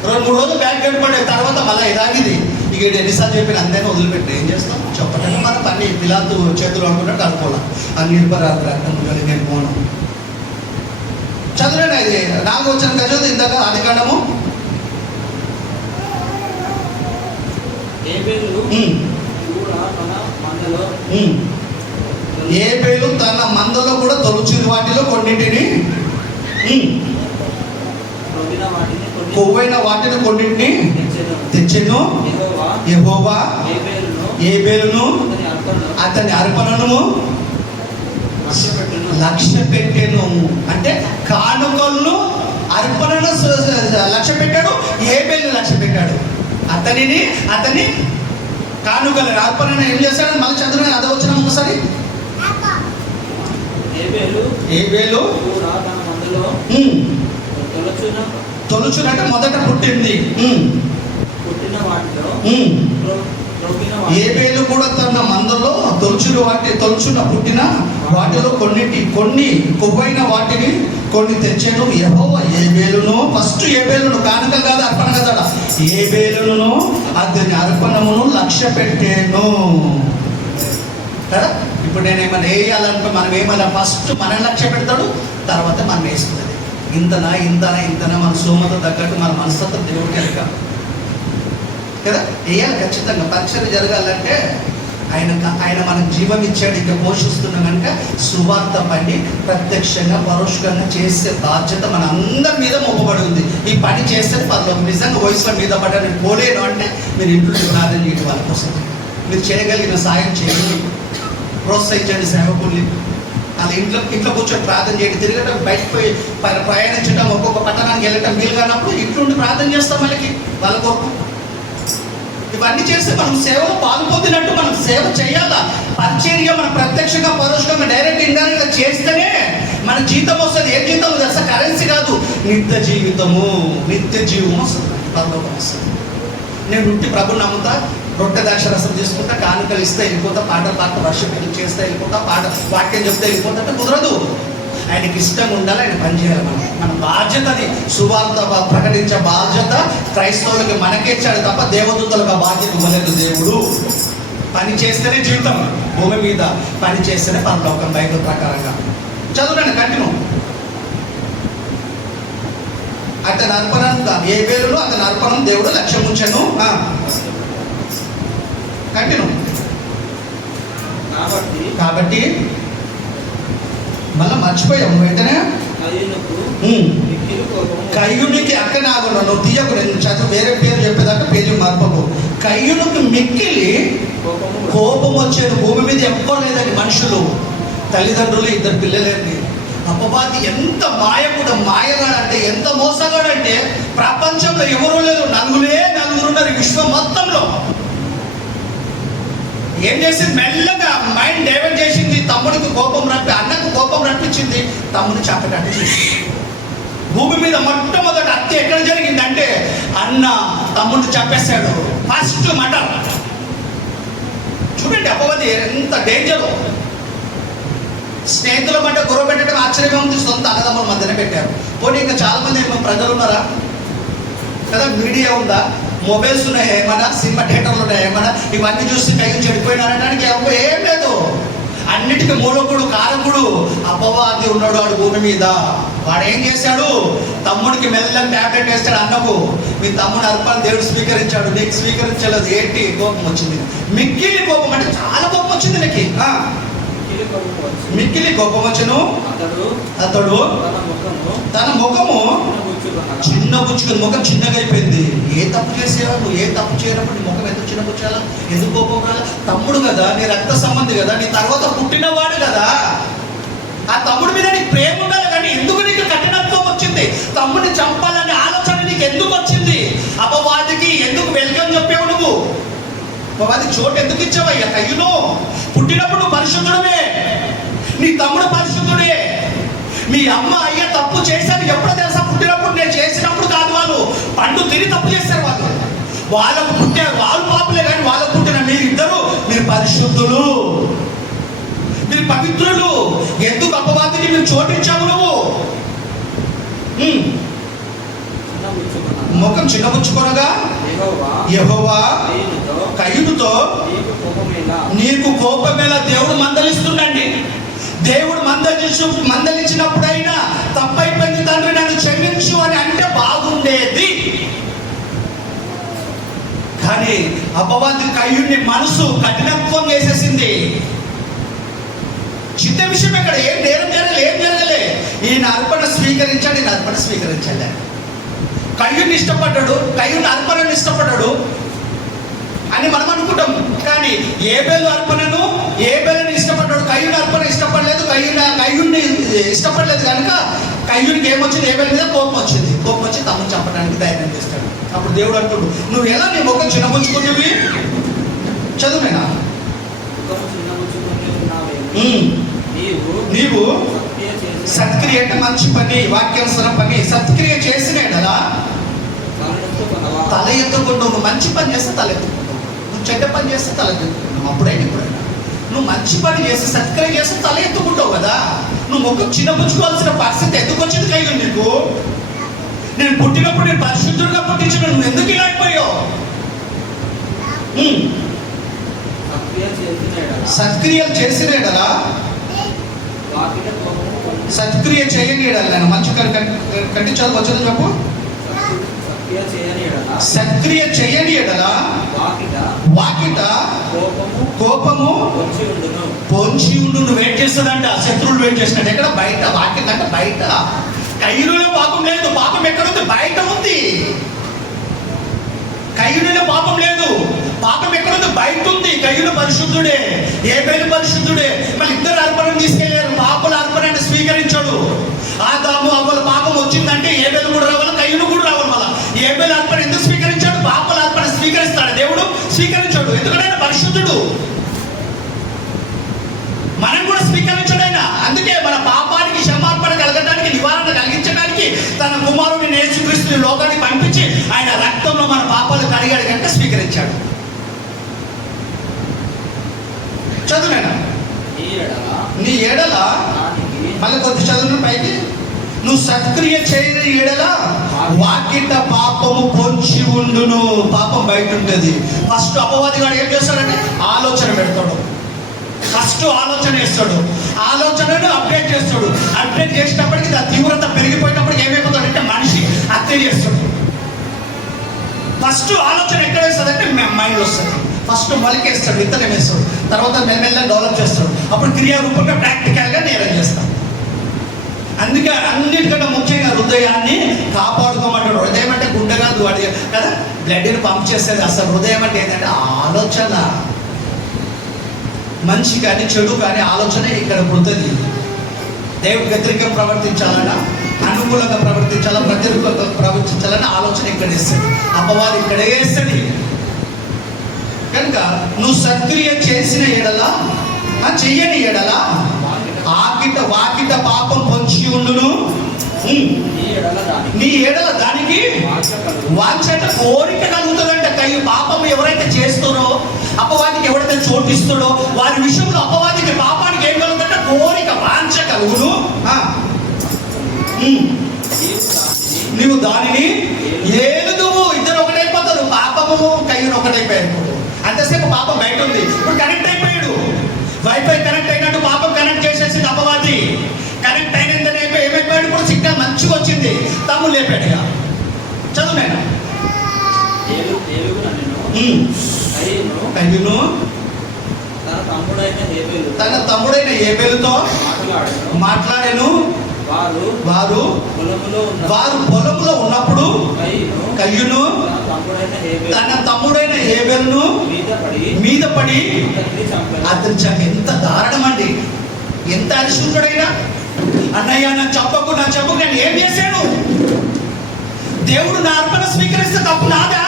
2-3 రోజులు బ్యాగ్ కట్టుబడే తర్వాత మళ్ళీ ఇదాగిది. ఇక ఎన్నిసార్లు చెప్పిన అంతేనా వదిలిపెట్టి ఏం చేస్తాం? చెప్పటంటే మన పని పిల్లలు చేతులు అనుకున్నట్టు అనుకోవాలి. ఆ నిర్భరాలు నేను పోను చదువులేనా? ఇది నాకు వచ్చిన చదువు ఇందాక ఆదికాండము. ఏబేలు తన మందలో కూడా తొలచిన వాటిలో కొన్నింటిని, కొవ్వైన వాటిని కొన్నింటిని తెచ్చెను. యెహోవా ఏబేలును అతని అర్పణను లక్ష్య పెట్టాను. అంటే కానుకలను, అర్పణను లక్ష్య పెట్టాడు. ఏబేలును లక్ష్య పెట్టాడు. అతని కానుకలను, అర్పణను ఏం చేశాడు? మళ్ళీ చదువు అదే వచ్చిన ఒకసారి. ఏబేలు తొలుచునంటే మొదట పుట్టింది. ఏబేలు కూడా తన మందలో తొలుచున పుట్టిన వాటిలో కొన్ని కొవ్వైన వాటిని కొన్ని తెచ్చాను. యెహోవా ఏబేలును, ఫస్ట్ ఏబేలును, కానుక కాదు, అర్పణ కదా, ఏబేలును అతని అర్పణమును లక్ష్య పెట్టాను కదా. ఇప్పుడు నేను ఏమైనా వేయాలంటే మనం ఏమైనా ఫస్ట్ మనం లక్ష్య పెడతాడు, తర్వాత మనం వేసుకున్నది. ఇంతనా మన సోమత తగ్గట్టు మన మనస్తత్వం దేవుడికి ఎరక కదా. వేయాలి ఖచ్చితంగా. పరిచయం జరగాలంటే ఆయన మనకు జీవం ఇచ్చాడు, ఇంకా పోషిస్తున్నాం కనుక సువార్త పని ప్రత్యక్షంగా పరోక్షంగా చేసే బాధ్యత మన అందరి మీద మోపబడి ఉంది. ఈ పని చేస్తే పర్లోకి నిజంగా వయసులో మీద పడ్డ నేను పోలేను అంటే మీరు ఇంట్లో ప్రార్థన చేయడం వాళ్ళ కోసం. మీరు చేయగలిగిన సాయం చేయండి, ప్రోత్సహించండి సేవకుల్ని. అలా ఇంట్లో కూర్చొని ప్రార్థన చేయండి. తిరగటం, బయటకు పోయి ప్రయాణించడం, ఒక్కొక్క పట్టణానికి వెళ్ళటం వీలు కానప్పుడు ఇంట్లో ప్రార్థన చేస్తాం వాళ్ళ కొరకు. ఇవన్నీ చేస్తే మనం సేవలో పాల్పొందినట్టు మనం సేవ చేయాలా. పరిచర్య మనం ప్రత్యక్షంగా పరోక్షంగా డైరెక్ట్ ఇండైరెక్ట్గా చేస్తేనే మన జీతం వస్తుంది. ఏ జీతం తెలుసా? కరెన్సీ కాదు, నిత్య జీవితం వస్తుంది, పరలోకం వస్తుంది. నేను ఉంటే ప్రభుని నమ్ముతా, రొట్టె ద్రాక్షరసం తీసుకుంటా, కానుకలు ఇస్తే వెళ్ళిపోతా, పాటలు పాట వర్షం చేస్తే వెళ్ళిపోతా, వాక్యం చెప్తే వెళ్ళిపోతా అంటే కుదరదు. ఆయనకి ఇష్టంగా ఉండాలి, ఆయన పని చేయాలి. మన బాధ్యత అది. సువార్త ప్రకటించే బాధ్యత క్రైస్తవులకి మనకే ఇచ్చాడు తప్ప దేవదూతలకు ఆ బాధ్యత ఇవ్వలేదు దేవుడు. పని చేస్తేనే జీవితం, భూమి మీద పని చేస్తేనే పరలోకం. బైబిల్ ప్రకారంగా చదువునండి, కంటిన్యూ. అతని అర్పణం, ఏబేలును అతని అర్పణం దేవుడు లక్ష్యం ఉంచాను. కంటిన్యూ. కాబట్టి మళ్ళీ మర్చిపోయాము వెంటనే. కయ్యునికి అక్క నాకు నువ్వు తీయకు, నేను చదువు వేరే పేరు చెప్పేదాకా పేజీ మార్పకు. కయ్యునికి మిక్కిలి కోపం వచ్చేది. భూమి మీద ఎవ్వరు లేదండి మనుషులు. తల్లిదండ్రులు, 2 పిల్లలేండి. అపవాది ఎంత మాయగాడంటే, ఎంత మోసగాడంటే, ప్రపంచంలో ఎవరూ లేదు, నలుగురున్నారు విశ్వం మొత్తంలో. ఏం చేసింది? మెల్లగా మైండ్ డైవర్ట్ చేసింది. తమ్ముడికి కోపం అన్నకు కోపం రప్పించింది, తమ్ముడిని చంపేటట్టు చేసింది. భూమి మీద మొట్టమొదటి హత్య ఎక్కడ జరిగిందంటే అన్న తమ్ముడిని చంపేశాడు. First murder. చూడండి అపవాది ఎంత డేంజర్. స్నేహితుల మధ్య గొడవ పెట్టడం ఆశ్చర్యంగా ఉంది, సొంత అన్నదమ్ముల మధ్యనే పెట్టారు. పోనీ ఇంకా చాలా మంది ప్రజలు ఉన్నారా కదా, మీడియా ఉందా, మొబైల్స్ ఉన్నాయి ఏమన్నా, సినిమా థియేటర్లు ఉన్నాయి ఏమన్నా, ఇవన్నీ చూసి కయ్యం చెడిపోయినారనడానికి ఏం లేదు. అన్నిటికీ మూలకుడు కారకుడు అపవాది ఉన్నాడు వాడు భూమి మీద. వాడు ఏం చేశాడు? తమ్ముడికి మెల్లగా ట్యాబ్లెట్ వేస్తాడు. అన్నకు మీ తమ్ముడు అర్పణ దేవుడు స్వీకరించాడు, నీకు స్వీకరించలేదు. ఏంటి? కోపం వచ్చింది. మిక్కిలి కోపం అంటే చాలా కోపం వచ్చింది నీకు. మిక్కిలి కోపం వచ్చును. అతడు తన ముఖము చిన్నబుచ్చుకుని, ముఖం చిన్నగా అయిపోయింది. ఏ తప్పు చేసేవాడు? ఏ తప్పు చేయనప్పుడు నీ ముఖం ఎందుకు చిన్నబుచ్చాలా? ఎందుకు కోపం రాలా? తమ్ముడు కదా, నీ రక్త సంబంధి కదా, నీ తర్వాత పుట్టినవాడు కదా, ఆ తమ్ముడి మీద నీకు ప్రేమ ఉండాలి. కానీ ఎందుకు నీకు కఠినత్వం వచ్చింది? తమ్ముడిని చంపాలనే ఆలోచన నీకు ఎందుకు వచ్చింది? అపవాదికి ఎందుకు వెల్కమ్ చెప్పావు నువ్వు? అపవాది చోటు ఎందుకు ఇచ్చావయ్యా? కయ్యును పుట్టినప్పుడు పరిశుద్ధుడమే, నీ తమ్ముడు పరిశుద్ధుడే. మీ అమ్మ అయ్య తప్పు చేశారు ఎప్పుడో తెలుసా? పుట్టినప్పుడు. నేను చేసినప్పుడు కాదు, వాళ్ళు పండు తిని తప్పు చేశారు. వాళ్ళకు పుట్టారు, వాళ్ళు పాపులే, కానీ వాళ్ళకు పుట్టిన మీరిద్దరు మీరు పరిశుద్ధులు, మీరు పవిత్రులు. ఎందుకు అపవాదికి మీరు చోటించావు నువ్వు? ముఖం చిన్నపుచ్చుకొనగా యెహోవా కయ్యూనుతో నీకు కోపమేలా దేవుడు మందలిస్తుండండి. దేవుడు మందలించినప్పుడైనా తప్పైపోయింది తండ్రి నన్ను క్షమించు అని అంటే బాగుండేది. కానీ అపవాది కయ్యూని మనసు కఠినత్వం చేసేసింది. చిన్న విషయం ఇక్కడ ఏం జరగలే. ఈయన అర్పణ స్వీకరించాడు, ఈయన అర్పణ స్వీకరించాడు. కయ్యూని ఇష్టపడ్డాడు, కయ్యూని అర్పణను ఇష్టపడ్డాడు అని మనం అనుకుంటాం. కానీ ఏబేలుని ఇష్టపడ్డాడు, కయ్యూని అర్పణ ఇష్టపడలేదు. కయ్యూని ఇష్టపడలేదు కనుక కయ్యూనికి ఏమొచ్చింది? ఏబేలు మీద కోపం వచ్చింది. కోపం వచ్చి తమ్ముని చంపడానికి ధైర్యం చేస్తాడు. అప్పుడు దేవుడు అంటుడు, నువ్వు ఎలా నీ ముఖం చిన్నపుచ్చుకున్నవి? చదువునేనా? నీవు సత్క్రియ అంటే మంచి పని, వాక్యానుసర పని, సత్క్రియ చేసిన ఎడలా తల ఎత్తుకుంటావు. నువ్వు మంచి పని చేస్తే తల ఎత్తుకుంటావు, నువ్వు చెడ్డ పని చేస్తే తల ఎత్తుకుంటావు. అప్పుడైనా ఇప్పుడైనా నువ్వు మంచి పని చేస్తే సత్క్రియ చేస్తే తల ఎత్తుకుంటావు కదా. నువ్వు ముఖం చిన్నపుచ్చుకోవాల్సిన పరిస్థితి ఎందుకు వచ్చింది కయ్యూను నీకు? నేను పుట్టినప్పుడు నేను పరిశుద్ధుడిగా పుట్టించిన, నువ్వు ఎందుకు ఇలా అయిపోయావు? సత్క్రియలు చేసిన ఎడలా సత్క్రియ చేయని ఎడల, నేను మంచి కట్టించాలి వచ్చేది చెప్పు. సత్క్రియ చేయని ఎడల వాకిట కోపము పొంచి ఉండు. నువ్వు వెయిట్ చేస్తుందంట, శత్రువులు వెయిట్ చేస్తున్నాడు. ఎక్కడ? బయట. వాకిట అంటే బయట. కయ్యూనులో పాపం లేదు. పాపం ఎక్కడుంది? బయట ఉంది. కయ్యూనులో పాపం లేదు, పాపం ఎక్కడుంది? బయట ఉంది. కయ్యూను పరిశుద్ధుడే, ఏబేలు పరిశుద్ధుడే. మళ్ళీ ఇద్దరు అర్పణను తీసుకెళ్లారు. పాపల అర్పణను స్వీకరించాడు. ఆదాము అవ్వల పాపం వచ్చిందంటే ఏబేలు కూడా రావాలి, కయ్యూను కూడా రావాలి. మళ్ళీ ఏబేలు అర్పణ ఎందుకు స్వీకరించాడు? పాపల అర్పణ స్వీకరిస్తాడు దేవుడు? స్వీకరించాడు. ఎందుకంటే ఆయన పరిశుద్ధుడు. మనం కూడా స్వీకరించడైనా. అందుకే మన పాపానికి క్షమాపణ కలగడానికి, నివారణ కలిగించడానికి తన కుమారుడిని యేసుక్రీస్తుని లోకానికి పంపించి ఆయన రక్తంలో మన పాపాలు కడిగాడు కనుక స్వీకరించాడు. చదువునేనా? నీ ఎడల మళ్ళీ కొద్ది చదువు పైకి. నువ్వు సత్క్రియ చేయని ఎడల వాకిట పాపము పొంచి ఉండును. పాపం బయట ఉంటుంది. ఫస్ట్ అపవాది గారు ఏం చేస్తాడంటే ఆలోచన పెడతాడు. ఫస్ట్ ఆలోచన వేస్తాడు, ఆలోచనను అప్డేట్ చేస్తాడు. అప్డేట్ చేసేటప్పటికి దాని తీవ్రత పెరిగిపోయేటప్పటికి ఏమైపోతాడంటే మనిషి హత్య చేస్తాడు. ఫస్ట్ ఆలోచన ఎక్కడ వేస్తుందంటే మైండ్ వస్తుంది. ఫస్ట్ మొలకేస్తాడు, విత్తనం వేస్తాడు. తర్వాత మెల్లమెల్లగా డెవలప్ చేస్తాడు. అప్పుడు క్రియారూపంగా ప్రాక్టికల్గా నేరం చేస్తాడు. అందుకే అన్నిటికన్నా ముఖ్యంగా హృదయాన్ని కాపాడుకోమంటాడు. హృదయం అంటే గుండె కాదు, వాడి కదా బ్లడ్ని పంప్ చేసేది. అసలు హృదయం అంటే ఏంటంటే ఆలోచన. మంచి కానీ చెడు కానీ ఆలోచన ఇక్కడ పుడుతుంది. దేవుడికి వ్యతిరేకంగా ప్రవర్తించాలన్నా, అనుకూలంగా ప్రవర్తించాలా, ప్రతికూలంగా ప్రవర్తించాలన్న ఆలోచన ఇక్కడ వేస్తుంది. అపవాది ఇక్కడే వేస్తుంది. కనుక నువ్వు సత్క్రియ చేసిన ఎడల, చెయ్యని ఎడల వాకిట పాపం పొంచి ఉండును. నీ ఎడల దానికి వాంఛట కోరిక కలుగుతుందంట. పాపం ఎవరైతే చేస్తారో, అపవాదికి ఎవరైతే చోటిస్తాడో వారి విషయంలో అపవాదికి పాపానికి ఏం కలుగుతుందంటే కోరిక, వాంఛ కలుగును. నువ్వు దానిని ఏలుదువు. ఇద్దరు ఒకటైపోతారు. పాపము కయ్యూను ఒకటైపోయాడు. అంతసేపు పాపం బయట ఉంది, ఇప్పుడు కనెక్ట్ అయిపోయాడు. వైఫై కనెక్ట్ అయినట్టు పాపం కనెక్ట్ చేసేసింది అపవాది. కనెక్ట్ అయినందుకు ఏమైపోయాడు? ఇప్పుడు సిగ్నల్ మంచిగా వచ్చింది, తమ్ముడు లేపాడు. ఇక చదువు నేను. కయ్యూను తన తమ్ముడైన హేబెలుతో మాట్లాడాను. వారు పొలములో ఉన్నప్పుడు కయ్యూను తన తమ్ముడైన హేబెలును మీద పడి అతను ఎంత దారుణం అండి, ఎంత అరిశుద్ధుడైనా. అన్నయ్య నా చెప్పకు నేను ఏం చేశాను? దేవుడు నా అర్పణ స్వీకరిస్తే తప్పు నాదా?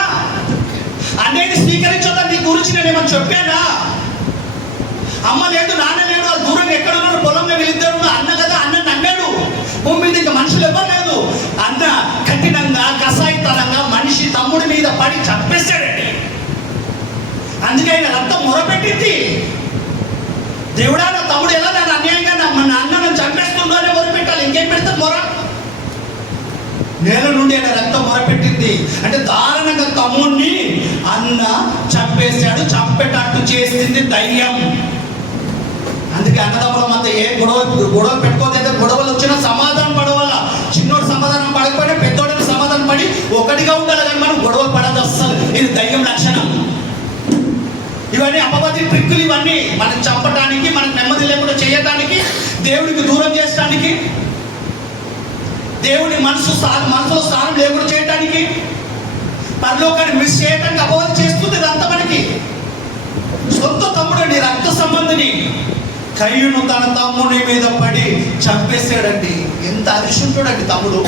అన్నయ్యని స్వీకరించదా? నీ గురించి నేను ఏమని చెప్పానా? అమ్మ లేదు, నాన్న లేడు, వాళ్ళు దూరంగా ఎక్కడున్నారు, పొలంలో వీళ్ళిద్దరు. అన్న కదా, అన్న నమ్మాడు. భూమి మీద ఇంకా మనుషులు ఎవరు లేదు. అన్న కఠినంగా కసాయితనంగా మనిషి తమ్ముడి మీద పడి చంపేశాడండి. అందుకే ఆయన రక్తం మొరపెట్టింది. దేవుడా, నా తమ్ముడు ఎలా నన్ను అన్యాయంగా నా అన్న నన్ను చంపేస్తుండోనే మొరపెట్టాలి, ఇంకేం పెడతాను మొర? నేల నుండి ఆయన రక్తం మొరపెట్టింది. అంటే దారుణంగా తమ్ముడిని అన్న చంపేశాడు. చంపేటట్టు చేసింది దయ్యం. అందుకే అన్నదమ్ముల మధ్య ఏ గొడవలు పెట్టుకోదైతే గొడవలు వచ్చినా సమాధానం పడవల్ల. చిన్నోడు సమాధానం పడకపోయినా పెద్దోడిని సమాధానం పడి ఒకటిగా ఉండాలి, కానీ మనం గొడవలు పడదు అస్సలు. ఇది దయ్యం లక్షణం. ఇవన్నీ అపవాది ట్రిక్కులు. ఇవన్నీ మనకు చంపటానికి, మనకు నెమ్మది లేకుండా చేయటానికి, దేవుడికి దూరం చేయడానికి, దేవుడి మనసులో స్థానం లేకుండా చేయటానికి, పరలోకాన్ని మిస్ చేయటానికి అపవాది చేస్తుంది. ఇదంతా మనకి సొంత తమ్ముడండి, రక్త సంబంధిని. కయ్యూను తన తమ్ముడి మీద పడి చంపేశాడండి. ఎంత అరిశుంటాడండి తమ్ముడు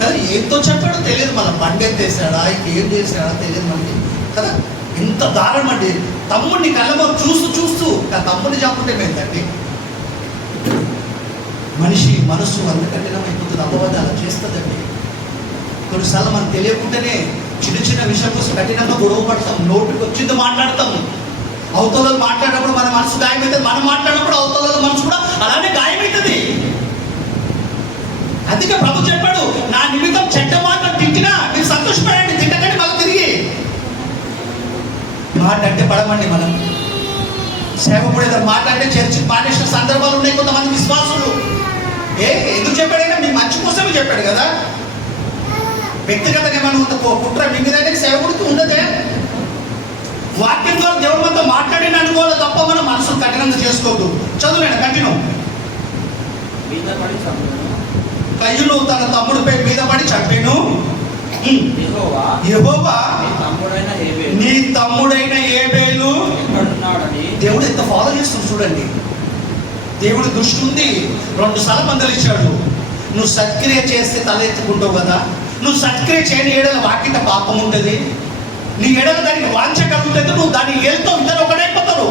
కదా. ఏంతో చెప్పాడో తెలియదు, మన బండెత్తేసాడా, ఇంకేం చేశాడా తెలియదు మనకి కదా. ఎంత దారుణం అండి. తమ్ముడిని కళ్ళలో చూస్తూ ఆ తమ్ముడిని చంపుతే ఏంటండి? మనిషి మనసు అంత కఠినమైపోతుంది. అపవాది అలా చేస్తుందండి. కొన్నిసార్లు మనకు తెలియకుండానే చిన్న విషయం కోసం కఠినంగా గొడవ పడతాం, నోటికి వచ్చింది మాట్లాడతాం. అవతల మాట్లాడినప్పుడు మన మనసు గాయమవుతుంది, మనం మాట్లాడినప్పుడు అవతల మనసు కూడా అలానే గాయమవుతుంది. అందుకే ప్రభు చెప్పాడు, నా నిమిత్తం చెడ్డ మాటలు తిట్టినా మీరు సంతోషపడండి, తిట్టకండి మళ్ళీ తిరిగి. మాట అంటే పడమండి మనం. సేవకుడు ఏదైనా మాట్లాడితే చర్చి మానేసిన సందర్భాలు ఉన్నాయి. కొంతమంది విశ్వాసులు ఎందుకు చెప్పాడైనా మీ మంచి కోసమే చెప్పాడు కదా. వ్యక్తిగతంగా మనం కుట్ర మీ మీద సేవకుడికి ఉండదే. వాక్యం ద్వారా దేవుడు మనతో మాట్లాడిన అనుకోవాలి తప్ప మనం మనసును కఠినంగా చేసుకోవద్దు. చదువులేండి, కంటిన్యూ. కయ్యూను తన తమ్ముడిపై మీద పడి చంపాను. యెహోవా నీ తమ్ముడైన హేబెలు. దేవుడు ఎంత ఫాలో చేస్తుంది చూడండి. దేవుడి దృష్టి ఉంది. 2 సార్లు మందలిచ్చాడు. నువ్వు సత్క్రియ చేస్తే తలెత్తుకుంటావు కదా. నువ్వు సత్క్రియ చేయని ఏడల వాకిట పాపం ఉంటుంది. నీ ఎడల దానికి వాంఛ కలుగుతుంది. నువ్వు దాన్ని ఏలుతో ఇద్దరు ఒకటైపోతారు.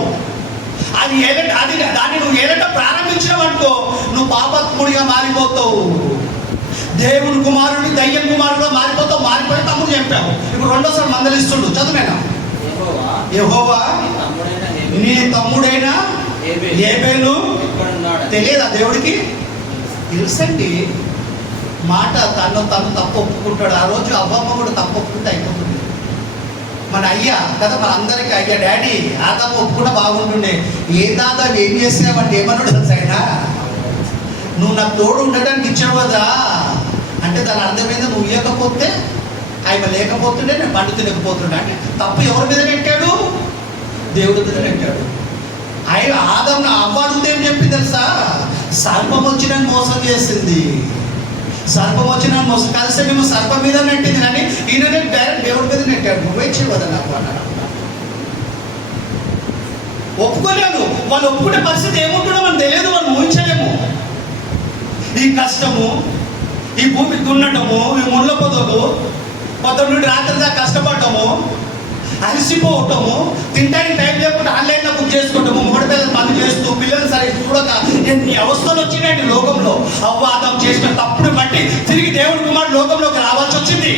దాన్ని నువ్వు ఏలట ప్రారంభించినావు అనుకో, నువ్వు పాపాత్ముడిగా మారిపోతావు. దేవుని కుమారుడు దయ్యం కుమారుడుగా మారిపోతావు. మారిపోయి తమ్ముడు చెప్పావు. ఇప్పుడు 2వ మందలిస్తుండు. చదువునేనా. యెహోవా నీ తమ్ముడైన హేబెలు తెలియదా దేవుడికి? తెలుసండి. మాట తను తప్పు ఒప్పుకుంటాడు. ఆ రోజు అవ్వమ్మ కూడా తప్పు ఒప్పుకుంటే అయిపోతుంది. మన అయ్యా కదా, మన అందరికీ అయ్యా డాడీ ఆ తప్పు ఒప్పుకుంటే బాగుంటుండే. ఏ దాదా ఏం చేసావంటే ఏమన్నాడు తెలుసా ఆయన? నువ్వు నాకు తోడు ఉండటానికి ఇచ్చావు కదా అంటే దాని అర్థమైంది, నువ్వు ఇవ్వకపోతే ఆయన లేకపోతుండే నేను పండు తినకపోతుండే. అంటే తప్పు ఎవరి మీద నెట్టాడు? దేవుడి మీద నెట్టాడు. ఆయన ఆదమ్ను అవ్వడుగుతే ఏం చెప్పి తెలుసా? సర్పం వచ్చి నన్ను మోసం చేసింది. సర్పం వచ్చి నన్ను మోసం కలిసి మేము సర్పం మీద నెట్టింది, కానీ ఈయననే డైరెక్ట్ దేవుడి మీద నెట్టాడు. నువ్వే చేయవద్దా నాకు అన్నాడు. ఒప్పుకోలేము. వాళ్ళు ఒప్పుకునే పరిస్థితి ఏముంటుందో మనం తెలియదు, మనం ఊహించలేము. ఈ కష్టము, ఈ భూమి దున్నటము, ఈ ముళ్ళ పొదలు, పొద్దున్న నుండి రాత్రి దాకా కష్టపడటము, అలసిపోవటము, తింటానికి టైం లేకుండా ఆన్లైన్లో బుక్ చేసుకోవటము, మూడు పిల్లలు పని చేస్తూ పిల్లలు సరే చూడక ఎన్ని అవస్థలు వచ్చినాయండి లోకంలో. అవ్వాదం చేసిన తప్పుడు బట్టి తిరిగి దేవుడి కుమారుడు లోకంలోకి రావాల్సి వచ్చింది.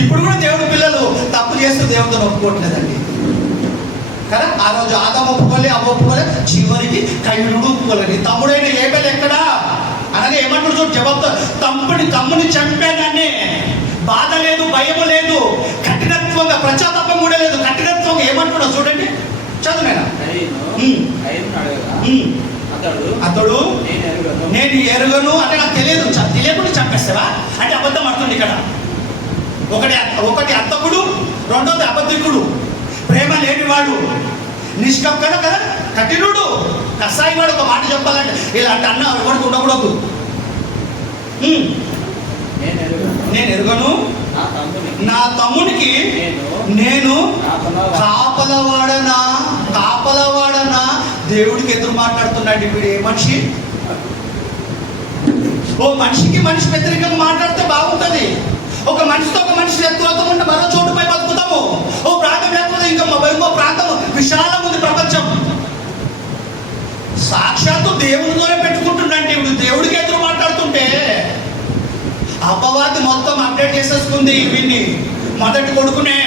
ఇప్పుడు కూడా దేవుడి పిల్లలు తప్పు చేస్తూ దేవుడితో ఒప్పుకోవట్లేదండి కదా. ఆ రోజు ఆదాము ఒప్పుకోలే, అవ్వ ఒప్పుకోలే, చివరికి కయ్యూనుడు ఒప్పుకోలేదు. తమ్ముడైన ఏబేలు ఎక్కడా అనగా ఏమంటాడు చూడు జవాబుతో, తమ్ముని చంపానని బాధ లేదు, భయం లేదు, కఠినత్వంగా ప్రచాతపం కూడా లేదు, కఠినత్వంగా ఏమంటున్నా చూడండి, చదువునా. అతడు నేను ఎరుగను అంటే నాకు తెలియదు, తెలియకుండా చంపేస్తావా అంటే అబద్ధం పడుతుంది ఇక్కడ. ఒకటి అత్తకుడు, రెండోది అబద్ధికుడు, ప్రేమ లేనివాడు, నిష్కపట కదా, కఠినుడు, కసాయి వాడు. ఒక మాట చెప్పాలంటే ఇలాంటి అన్న ఎవరికి ఉండకూడదు. నేను ఎరుగను నా తమ్మునికి నేను కాపలవాడనా. దేవుడికి ఎదురు మాట్లాడుతున్నాడు వీడు. ఏ మనిషి? ఓ మనిషికి మనిషి వ్యతిరేకంగా మాట్లాడితే బాగుంటుంది. ఒక మనిషితో ఒక మనిషి శత్రుత్వం ఉంటే మరో చోటుపై బతుకుతాము. ఓ ప్రాంతం లేకపోతే ఇంకో ప్రాంతం విశాలం ఉంది ప్రపంచం. సాక్షాత్తు దేవుడితోనే పెట్టుకుంటుండంటే ఇప్పుడు దేవుడికి ఎదురు మాట్లాడుతుంటే అపవాది మొత్తం అప్డేట్ చేసేసుకుంది వీడిని. మొదటి కొడుకునే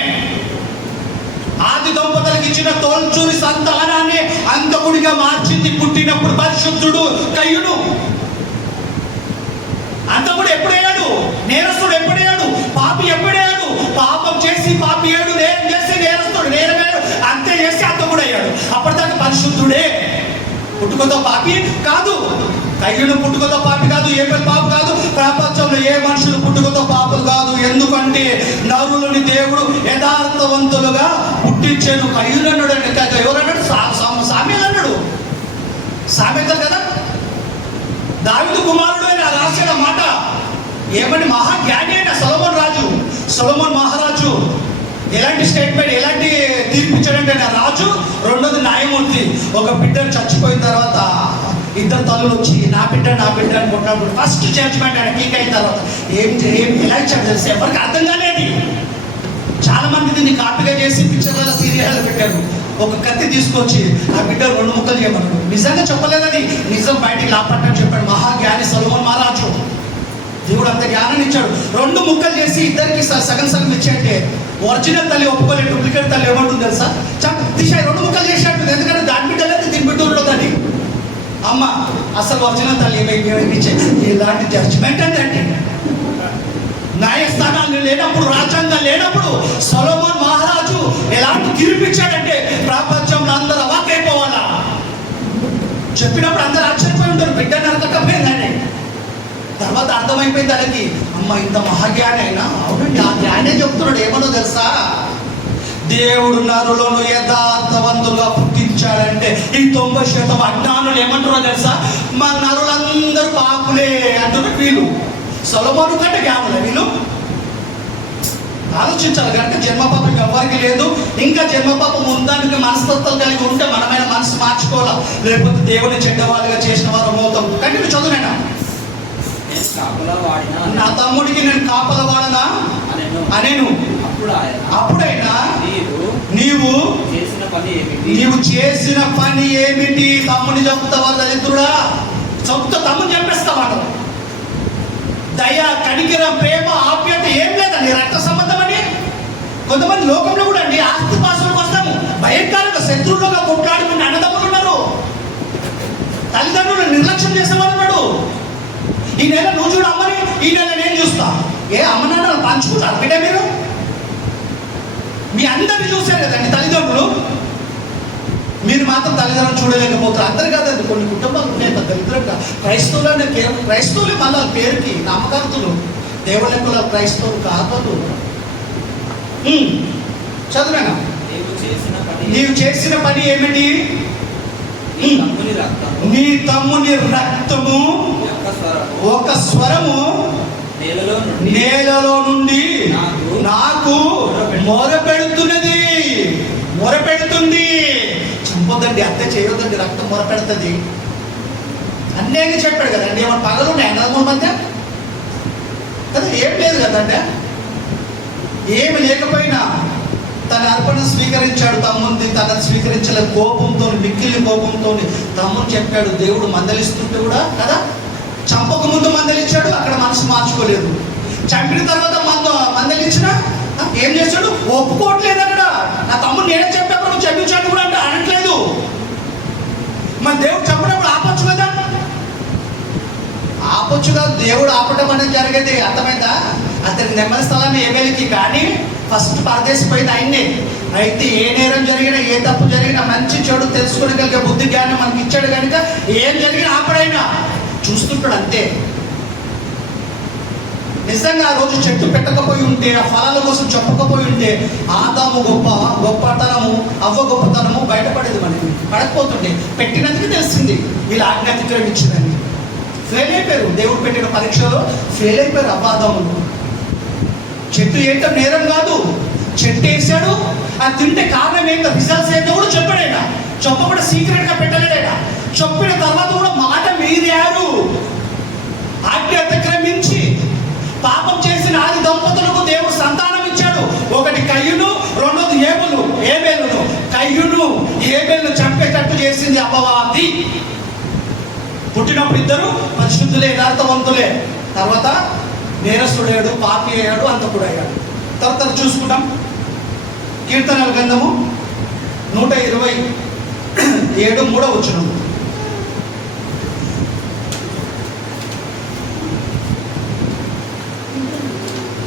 ఆది దంపతులకు ఇచ్చిన తోల్చూరి సంతానాన్ని అంతకుడిగా మార్చింది. పుట్టినప్పుడు పరిశుద్ధుడు కయ్యూను. అంతకుడు ఎప్పుడయ్యాడు? నేరస్తుడు ఎప్పుడయ్యాడు? పాపి ఎప్పుడయ్యాడు? పాపం చేసి పాపి ఏడు, నేరం చేసి నేరస్తుడు, నేరమేడు, అంతే చేసి అంతకుడు అయ్యాడు. అప్పటిదాకా పరిశుద్ధుడే. పుట్టుకతో పాపి కాదు, కయ్యూను పుట్టుకతో పాపి కాదు, ఏబేలు పాపి కాదు, ప్రపంచంలో ఏ మనుషులు పుట్టుకతో పాపలు కాదు. ఎందుకంటే నరులని దేవుడు యథార్థవంతులుగా పుట్టించాను. కయ్యూను అన్నాడు అండి. ఎవరన్నాడు? సామ్యులు అన్నాడు. సామెతలు కదా, దావీదు కుమారుడు అని రాసిన మాట. ఏమని? మహాజ్ఞాని అయిన సొలొమోన్ మహారాజు ఎలాంటి స్టేట్మెంట్, ఎలాంటి తీర్పిచ్చాడంటే రాజు, రెండోది న్యాయమూర్తి. ఒక బిడ్డ చచ్చిపోయిన తర్వాత ఇద్దరు తల్లులు వచ్చి నా బిడ్డ అని కొట్టినప్పుడు ఫస్ట్ జడ్జ్మెంట్ ఆయన పీక్ అయిన తర్వాత ఏం ఎలా ఇచ్చాడు తెలిసి ఎవరికి అర్థం కాలేదు. చాలా మంది దీన్ని కాపీగా చేసి పిక్చర్లలో సీరియల్లో పెట్టారు. ఒక కత్తి తీసుకొచ్చి ఆ బిడ్డ 2 ముక్కలు చేయమన్నాడు. నిజంగా చెప్పలేదు, అది నిజం బయటికి లాపట్టని చెప్పాడు మహాజ్ఞాని సొలొమోన్ మహారాజు. దేవుడు అంత జ్ఞానాన్ని ఇచ్చాడు. 2 ముక్కలు చేసి ఇద్దరికి సగం ఇచ్చాడంటే ఒరిజినల్ తల్లి ఒప్పుకోలేదు, డూప్లికేట్ తల్లి ఏమంటుంది తెలుసా? దిశ 2 ముక్కలు చేసినట్టు. ఎందుకంటే దాని బిడ్డ లేదు, దీని బిడ్డ ఉండదని. అమ్మ అసలు ఒరిజినల్ తల్లి ఏమైంది? ఇలాంటి జడ్జిమెంట్ అంటే న్యాయస్థానాలు లేనప్పుడు, రాజ్యాంగం లేనప్పుడు సొలొమోన్ మహారాజు ఎలాంటి తీర్పిచ్చాడంటే ప్రపంచంలో అందరూ అవాక్కైపోవాలా. చెప్పినప్పుడు అందరూ ఆశ్చర్యపోయి ఉంటారు, బిడ్డ నరకపోయిందని. తర్వాత అర్థమైపోయింది వాళ్ళకి, అమ్మ ఇంత మహాజ్ఞాని అయినా. అవునండి, ఆ జ్ఞానే చెప్తున్నాడు. ఏమన్నా తెలుసా? దేవుడు నరులను యథార్థవంతులుగా పుట్టించాడంటే ఈ 90% అజ్ఞానులు ఏమంటున్నారో తెలుసా? మా నరులందరూ పాపులే అంటున్నారు వీళ్ళు. సొలొమోను కంటే జ్ఞానులే వీళ్ళు. ఆలోచించాలి. కనుక జన్మపాపం ఎవరికి లేదు. ఇంకా జన్మపాపం ఉందానికి మనస్తత్వాలు కలిగి ఉంటే మనమైన మనసు మార్చుకోవాలా, లేకపోతే దేవుని చెడ్డవాళ్ళుగా చేసిన వారు మోతాం. కానీ నువ్వు చదువునైనా నా తమ్ముడికి నేను కాపలవాడనా అనేను. అప్పుడైనా నీవు చేసిన పని ఏమిటి? తమ్ముని చంపుతావా? దరిద్రుడా, తమ్ముని చంపేస్తావాడు. దయ, కనికరం, ప్రేమ, ఆప్యాయత ఏం లేదండి. రక్త సంబంధం అని కొంతమంది లోకంలో కూడా అండి ఆస్తి పాసుల కోసము భయంకరంగా శత్రువులుగా కొట్లాడుకునే అన్నదమ్ములు ఉన్నారు. తల్లిదండ్రులు నిర్లక్ష్యం చేసేవాళ్ళు ఉన్నాడు. ఈ నెల నువ్వు చూడు అమ్మని, ఈ నెల నేను చూస్తా. ఏ అమ్మ నాన్న పంచుకుంటారు బిడ్డ? మీ అందరినీ చూశారు కదండి తల్లిదండ్రులు. మీరు మాత్రం తల్లిదండ్రులు చూడలేకపోతారు. అందరు కాదండి, కొన్ని కుటుంబాలు ఉన్నాయి దరిద్రంగా. క్రైస్తవులే మళ్ళీ పేరుకి నామకర్తలు, దేవుళ్ళ క్రైస్తవులు కాదు. చదువునా? నీవు చేసిన పని ఏమిటి? నీ తమ్ముని రక్తము ఒక స్వరము నేలలో నుండి నాకు మొరపెడుతుంది. చంపొద్దండి, హత్య చేయొద్దండి, రక్తం మొరపెడుతుంది. అన్నేగా చెప్పాడు కదండి. ఏమన్నా పగలు ఉన్నాయి అన్నదమ్ముల మధ్య కదా, ఏం లేదు కదండి. ఏమి లేకపోయినా తన అర్పణ స్వీకరించాడు. తమ్ముంది తనని స్వీకరించలే కోపంతో, మిక్కిలి కోపంతో తమ్ముని చెప్పాడు. దేవుడు మందలిస్తుంటే కూడా కదా, చంపక ముందు మందలిచ్చాడు, అక్కడ మనసు మార్చుకోలేదు. చంపిన తర్వాత మందలిచ్చినా ఏం చేశాడు, ఒప్పుకోవట్లేదు. అక్కడ నా తమ్ముడు నేనే చెప్పాడు, నువ్వు చంపించాడు కూడా అంటే అనట్లేదు. మన దేవుడు చెప్పినప్పుడు ఆపొచ్చు కదా, ఆపొచ్చుగా. దేవుడు ఆపడం అనేది జరిగేది అర్థమైందా. అతని నెమ్మది స్థలం ఏమేలికి, కానీ ఫస్ట్ పరదేశిపోయింది ఆయన్నే. అయితే ఏ నేరం జరిగినా, ఏ తప్పు జరిగినా, మంచి చెడు తెలుసుకోగలిగే బుద్ధి జ్ఞానం మనకి ఇచ్చాడు కనుక ఏం జరిగినా ఆపడైనా చూస్తుంటాడు అంతే. నిజంగా ఆ రోజు చెట్టు పెట్టకపోయి ఉంటే, ఆ ఫలాల కోసం చెప్పకపోయి ఉంటే ఆదాము గొప్పతనము, అవ్వ గొప్పతనము బయటపడేది. మనకి పడకపోతుండే, పెట్టినందుకు తెలిసింది వీళ్ళు ఆజ్ఞ అతిక్రమించిందని. ఫెయిల్ అయిపోయారు, దేవుడు పెట్టిన పరీక్షలో ఫెయిల్ అయిపోయారు అవ్వాదాములు. చెట్టు ఏంటో నేరం కాదు, చెట్టు వేసాడు, అది తింటే కారణం ఏంటో రిజల్ట్స్ ఏంటో కూడా చెప్పాడైనా. చెప్పకుండా సీక్రెట్గా పెట్టలేడైనా. చెప్పిన తర్వాత కూడా మాట మీరారు. ఆజ్ఞ అతిక్రమించి పాపం చేసిన ఆది దంపతులకు దేవుడు సంతానం ఇచ్చాడు. ఒకటి కయ్యూను, రెండోది ఏబేలును. కయ్యూను ఏబేలును చంపేటట్టు చేసింది అపవాది. పుట్టినప్పుడు ఇద్దరు పరిశుద్ధులే, యథార్థవంతులే. తర్వాత నేరస్తుడయ్యాడు, పాపి అయ్యాడు, అంతకుడు అయ్యాడు. తర్వాత చూసుకుంటాం. కీర్తనల గ్రంథము 127 3వ వచనం.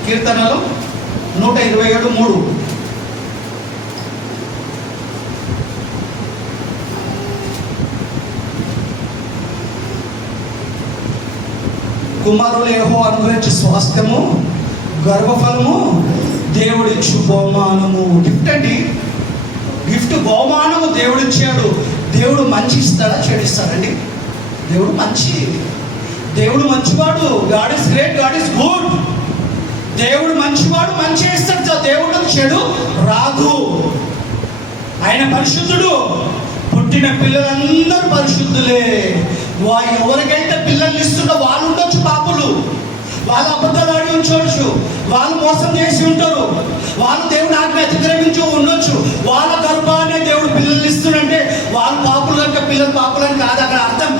కీర్తనలు 127 3. కుమారులు యెహోవా అనుగ్రహించే స్వాస్థ్యము, గర్భఫలము, దేవుడిచ్చు బహుమానము. గిఫ్ట్ అండి, గిఫ్ట్ బహుమానము దేవుడిచ్చాడు. దేవుడు మంచి ఇస్తాడా, చెడు ఇస్తాడండి? దేవుడు మంచి, దేవుడు మంచివాడు. God is great, God is good. దేవుడు మంచివాడు, మంచి ఇస్తాడు. దేవుడు చెడు రాదు. ఆయన పరిశుద్ధుడు. పుట్టిన పిల్లలందరూ పరిశుద్ధులే. ఎవరికైతే పిల్లల్ని ఇస్తుందో వాళ్ళు ఉండొచ్చు పాపులు, వాళ్ళు అబద్ధాలు ఆడి ఉంచవచ్చు, వాళ్ళు మోసం చేసి ఉంటారు, వాళ్ళు దేవుడు ఆజ్ఞ అతిక్రమించి ఉండొచ్చు. వాళ్ళ గర్భాన్ని దేవుడు పిల్లల్ని ఇస్తుందంటే వాళ్ళు పాపులు కనుక పిల్లలు పాపులని కాదు అక్కడ అర్థం.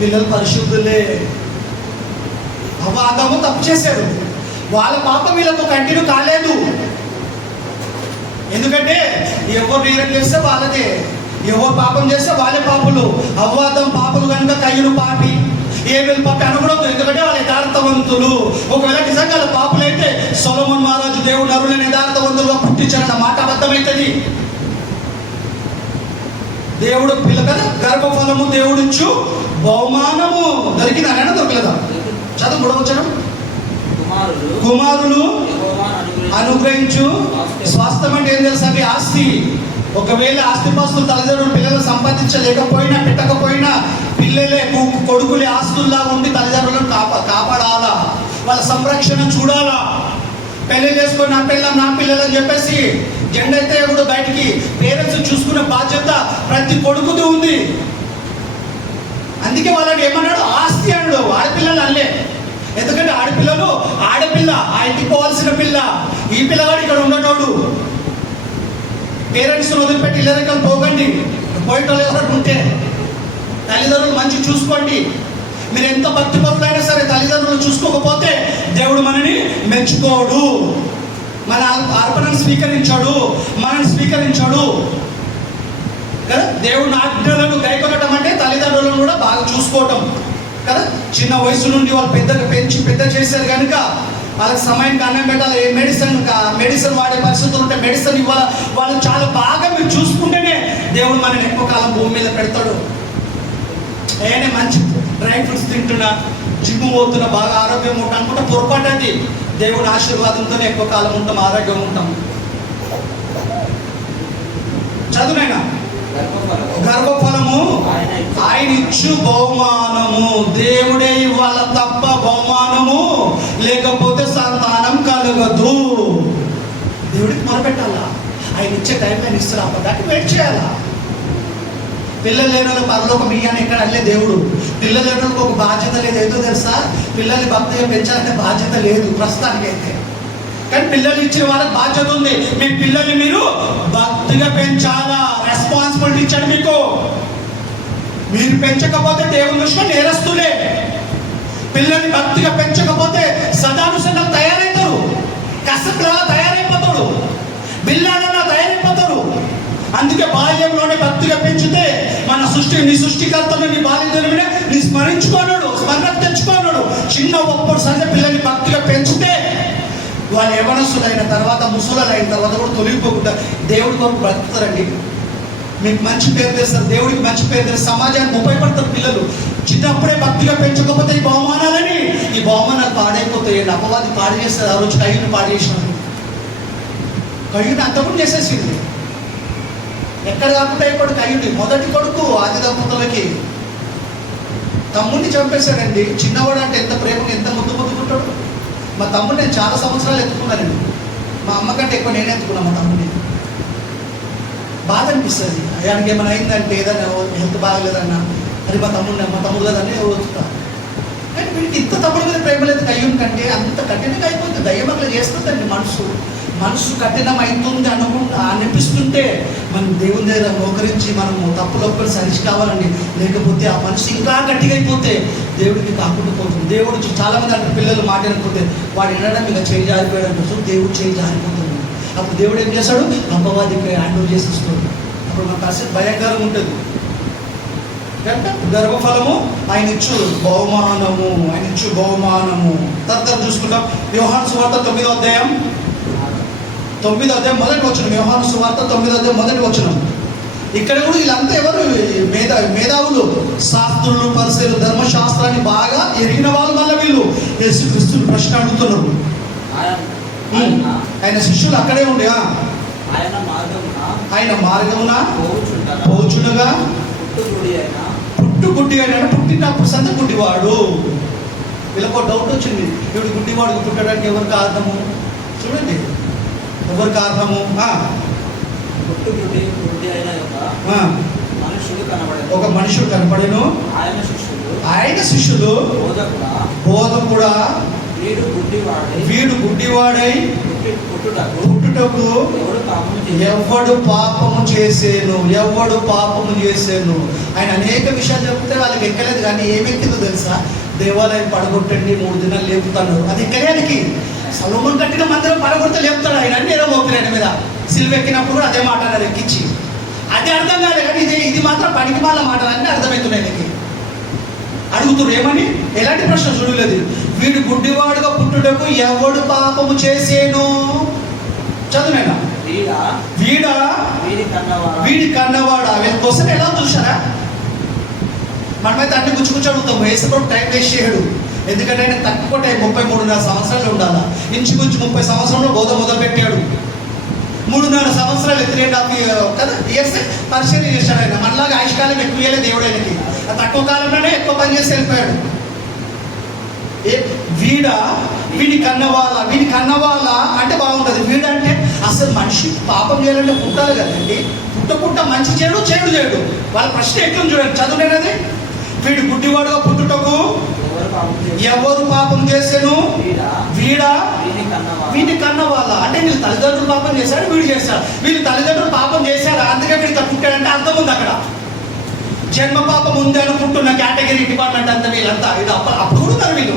పిల్లలు పరిశుద్ధులే. ఆదాము తప్పు చేశారు, వాళ్ళ పాపం వీళ్ళకు కంటిన్యూ కాలేదు. ఎందుకంటే ఎవరు నేరం చేస్తే వాళ్ళదే, ఎవరు పాపం చేస్తే వాళ్ళే పాపులు. అవ్వాదం పాపులు కనుక కయ్యూను పాపి, ఏబేలు పాపి అనకూడదు, ఎందుకంటే వాళ్ళు యథార్థవంతులు. ఒకవేళ నిజంగా పాపులైతే సొలొమోను మహారాజు దేవుడు నరులను యథార్థవంతులుగా పుట్టించాడన్న మాట అబద్ధమవుతుంది. దేవుడు పిల్ల కదా, గర్భఫలము దేవుడిచ్చు బహుమానము. దొరికిందా అయినా దొరకలేదా? చదువు 3వ వచనం. కుమారులు అనుగ్రహించు స్వాస్థ్యం అంటే ఏం తెలుసా? ఆస్తి. ఒకవేళ ఆస్తిపాస్తులు తల్లిదండ్రులు పిల్లలు సంపాదించలేకపోయినా, పెట్టకపోయినా, పిల్లలే కొడుకులే ఆస్తుల్లా ఉండి తల్లిదండ్రులను కాపాడాలా, వాళ్ళ సంరక్షణ చూడాలా. పెళ్లి చేసుకొని నా పిల్లలు అని చెప్పేసి జెండా అయితే కూడా బయటికి పేరెంట్స్ చూసుకునే బాధ్యత ప్రతి కొడుకుది ఉంది. అందుకే వాళ్ళని ఏమన్నాడు? ఆస్తి అన్నాడు. ఆడపిల్లలు అల్లే. ఎందుకంటే ఆడపిల్ల ఆ ఇంటికి పోవాల్సిన పిల్ల. ఈ పిల్లగాడు ఇక్కడ ఉండటోడు. పేరెంట్స్ వదిలిపెట్టి ఇళ్ళ దగ్గర పోకండి. పోయేటోళ్ళు ఎవరైనా ఉంటే తల్లిదండ్రులు మంచి చూసుకోండి. మీరు ఎంత భక్తి పరులైనా సరే తల్లిదండ్రులు చూసుకోకపోతే దేవుడు మనని మెచ్చుకోడు. మన అర్పణను స్వీకరించాడు, మనల్ని స్వీకరించాడు కదా. దేవుడు ఆజ్ఞలను గైకొనటం అంటే తల్లిదండ్రులను కూడా బాగా చూసుకోవటం కదా. చిన్న వయసు నుండి వాళ్ళు పెంచి పెద్ద చేశారు కనుక వాళ్ళకి సమయానికి అన్నం పెట్టాలి. మెడిసిన్ వాడే పరిస్థితులు ఉంటే మెడిసిన్ ఇవ్వాలి. వాళ్ళు చాలా బాగా మీరు చూసుకుంటేనే దేవుడు మనని ఎక్కువ కాలం భూమి మీద పెడతాడు. ఏనే మంచి డ్రై ఫ్రూట్స్ తింటున్నా, జిమ్ పోతున్నా, బాగా ఆరోగ్యం ఉంటాం అనుకుంటే పొరపాటు. అది దేవుడి ఆశీర్వాదంతోనే ఎక్కువ కాలం ఉంటాం, ఆరోగ్యంగా ఉంటాం. చదువునైనా గర్భఫలము ఆయన ఇచ్చు బహుమానము. దేవుడే ఇవ్వాల తప్ప బహుమానము లేకపోతే సంతానం కలగదు. దేవుడికి మొరపెట్టాలా, ఆయన ఇచ్చే టైంలో ఆయన ఇస్తారు. అప్పటిదాకా వెయిట్ చేయాలా. పిల్లలు లేని వాళ్ళు పరలోకం ఇయ్యని ఎక్కడ అల్లే దేవుడు. పిల్లలు లేని వాళ్ళకి ఒక బాధ్యత లేదు. ఏదో తెలుసా, పిల్లల్ని భక్తిగా పెంచాలంటే బాధ్యత లేదు ప్రస్తుతానికి అయితే. కానీ పిల్లలు ఇచ్చిన వాళ్ళకి బాధ్యత ఉంది. మీ పిల్లల్ని మీరు భక్తిగా పెంచాలా, రెస్పాన్సిబిలిటీ ఇచ్చాడు మీకు. మీరు పెంచకపోతే దేవుని దృష్టిలో నేరస్తులే. పిల్లల్ని భక్తిగా పెంచకపోతే సదానుసంగా తయారవుతారు, కసక్లా తయారైపోతాడు, బిల్లాడన్నా తయారైపోతారు. అందుకే బాల్యంలోనే భక్తిగా పెంచితే మన నీ సృష్టికర్తను నీ బాల్యం నీ స్మరించుకోనాడు, స్మరణ తెచ్చుకోనాడు. చిన్న ఒప్పుడు సంగ పిల్లల్ని భక్తిగా పెంచితే వాళ్ళు యవనస్తులైన తర్వాత, ముసలు అయిన తర్వాత కూడా తొలగిపోకుండా దేవుడి కొరకు బ్రతుకుతారండి. మీకు మంచి పేరు తెస్తారు, దేవుడికి మంచి పేరు తెస్తారు, సమాజానికి ఉపయోగపడతారు. పిల్లలు చిన్నప్పుడే భక్తిగా పెంచకపోతే ఈ బహుమానాలు పాడైపోతాయి. అపవాది పాడు చేస్తారు. ఆ రోజు కయ్యూని పాడు చేసినాడు. కయ్యూని అంతకుముందు చేసేసింది. ఎక్కడ కాకుండా ఇప్పుడు కయ్యూని మొదటి కొడుకు ఆది దంపతులకి తమ్ముడిని చంపేశాడండి. చిన్నవాడు అంటే ఎంత ప్రేమగా ఎంత ముద్దుకుంటాడు. మా తమ్ముడు నేను చాలా సంవత్సరాలు ఎత్తుకున్నానండి. మా అమ్మకంటే ఎక్కువ నేనే ఎత్తుకున్నాను మా తమ్ముడిని. బాధ అనిపిస్తుంది. ఆయనకి ఏమైనా అయిందంటే, ఏదైనా హెల్త్ బాగలేదన్నా, అది మా తమ్ముడు కదని వదులుతా. కానీ వీడికి ఇంత తమ్ముడు మీద ప్రేమ లేదు కయ్యూని కంటే. అంత కఠినంగా అయిపోతుంది. దయ్యం అట్లా చేస్తుందండి. మనసు కఠినం అవుతుంది అనిపిస్తుంటే మనం దేవుని దగ్గర మోకరించి మనము తప్పులొప్పులు సరిచి కావాలండి. లేకపోతే ఆ మనసు ఇంకా గట్టిగా అయిపోతే దేవుడికి కాకుండా పోతుంది. దేవుడు చాలామంది అంటే పిల్లలు మాట వినకపోతే వాడు వినడం ఇక చేయి జారిపోయాడు. దేవుడు చేయి జారిపోతుంది. అప్పుడు దేవుడు ఏం చేస్తాడు, అపవాదికి హ్యాండ్ చేసేస్తాడు. అప్పుడు మన పరిస్థితి భయంకరంగా ఉంటుంది. గర్భఫలము ఆయన ఇచ్చు బహుమానము. తర్వాత చూసుకుంటాం యోహాను సువార్త 9వ అధ్యాయం మొదటి వచనం. యోహాను సువార్త 9వ అధ్యాయం మొదటి వచనం. ఇక్కడ కూడా వీళ్ళంతా ఎవరు మేధావులు, శాస్త్రులు, పరిశీలు, ధర్మశాస్త్రాన్ని బాగా ఎరిగిన వాళ్ళు. మళ్ళీ వీళ్ళు యేసుక్రీస్తుని ప్రశ్న అడుగుతున్నారు. ఆయన శిష్యులు అక్కడే ఉండే. ఆయన మార్గమున పోచుండగా పుట్టుగుడ్డి అయినా పుట్టినప్పుడు సంత గుడ్డివాడు. వీళ్ళకు డౌట్ వచ్చింది, ఇప్పుడు గుడ్డివాడు పుట్టడానికి ఎవరు కారణము? చూడండి, ఎవరు కారణము? ఒక మనుషుడు కనపడేను. ఆయన శిష్యులు బోధకుడా వీడు గుడ్డివాడై పుట్టుటకు ఎవడు పాపము చేసేను. ఆయన అనేక విషయాలు చెప్తే వాళ్ళకి ఎక్కలేదు. కానీ ఏమెక్కిందో తెలుసా? దేవాలయం పడగొట్టండి, 3 దినాలు లేపుతాను. అది ఎక్కడానికి సొలొమోను కట్టిన మందిరం పడగొడితే లేపుతాడు ఆయన. అన్ని ఏదో మోపులు ఆయన మీద సిలువ ఎక్కినప్పుడు అదే మాట అన్నారు ఎక్కించి. అదే అర్థం కాదు. కానీ ఇది మాత్రం పనికి మాల మాటలన్నీ అర్థమవుతున్నాయి. ఆయనకి అడుగుతున్నారు ఏమని, ఎలాంటి ప్రశ్న చూడలేదు. వీడు గుడ్డివాడుగా పుట్టుటకు ఎవడు పాపము చేసేను? చదువునైనా వీడి కన్నవాడా? వీళ్ళ కోసం ఎలా చూసారా? మనమైతే అన్ని గుచ్చుకుచ్చి అడుగుతాము. వేసుకొని టైం వేస్ట్ చేయడు. ఎందుకంటే ఆయన తక్కువ టైం 33.5 సంవత్సరాలు ఉండాలా. ఇంచుమించు 30 సంవత్సరంలో బోధ మొదలు పెట్టాడు. 3.5 సంవత్సరాలు 3.5 కదా ఇయర్స్ పరిచయం చేశాడు ఆయన. మనలాగా ఆయుష్కాలం ఎక్కువ ఇయ్యలేదు దేవుడు ఆయనకి. తక్కువ కాలంలోనే ఎక్కువ పని చేసి వెళ్ళిపోయాడు. వీడి కన్నవాళ్ళ అంటే బాగుంటుంది. వీడంటే అసలు మనిషి పాపం చేయాలంటే పుట్టాలి కదండి. పుట్టకుండా మంచి చేయడు. వాళ్ళ ప్రశ్న ఎట్లుంది చూడండి, చదువునేది. వీడు గుడ్డివాడుగా పుట్టుటకు ఎవరు పాపం చేశాను? వీడి కన్నవాళ్ళ అంటే వీళ్ళ తల్లిదండ్రులు పాపం చేశాడు, వీడు చేశాడు. వీళ్ళు తల్లిదండ్రులు పాపం చేశారు, అందుకే వీళ్ళతో పుట్టాడంటే అర్థం ఉంది అక్కడ. జన్మ పాపం ఉంది అనుకుంటున్న కేటగిరీ డిపార్ట్మెంట్ అంతా వీళ్ళంతా. ఇది అప్పుడు కూడా ఉన్నారు వీళ్ళు.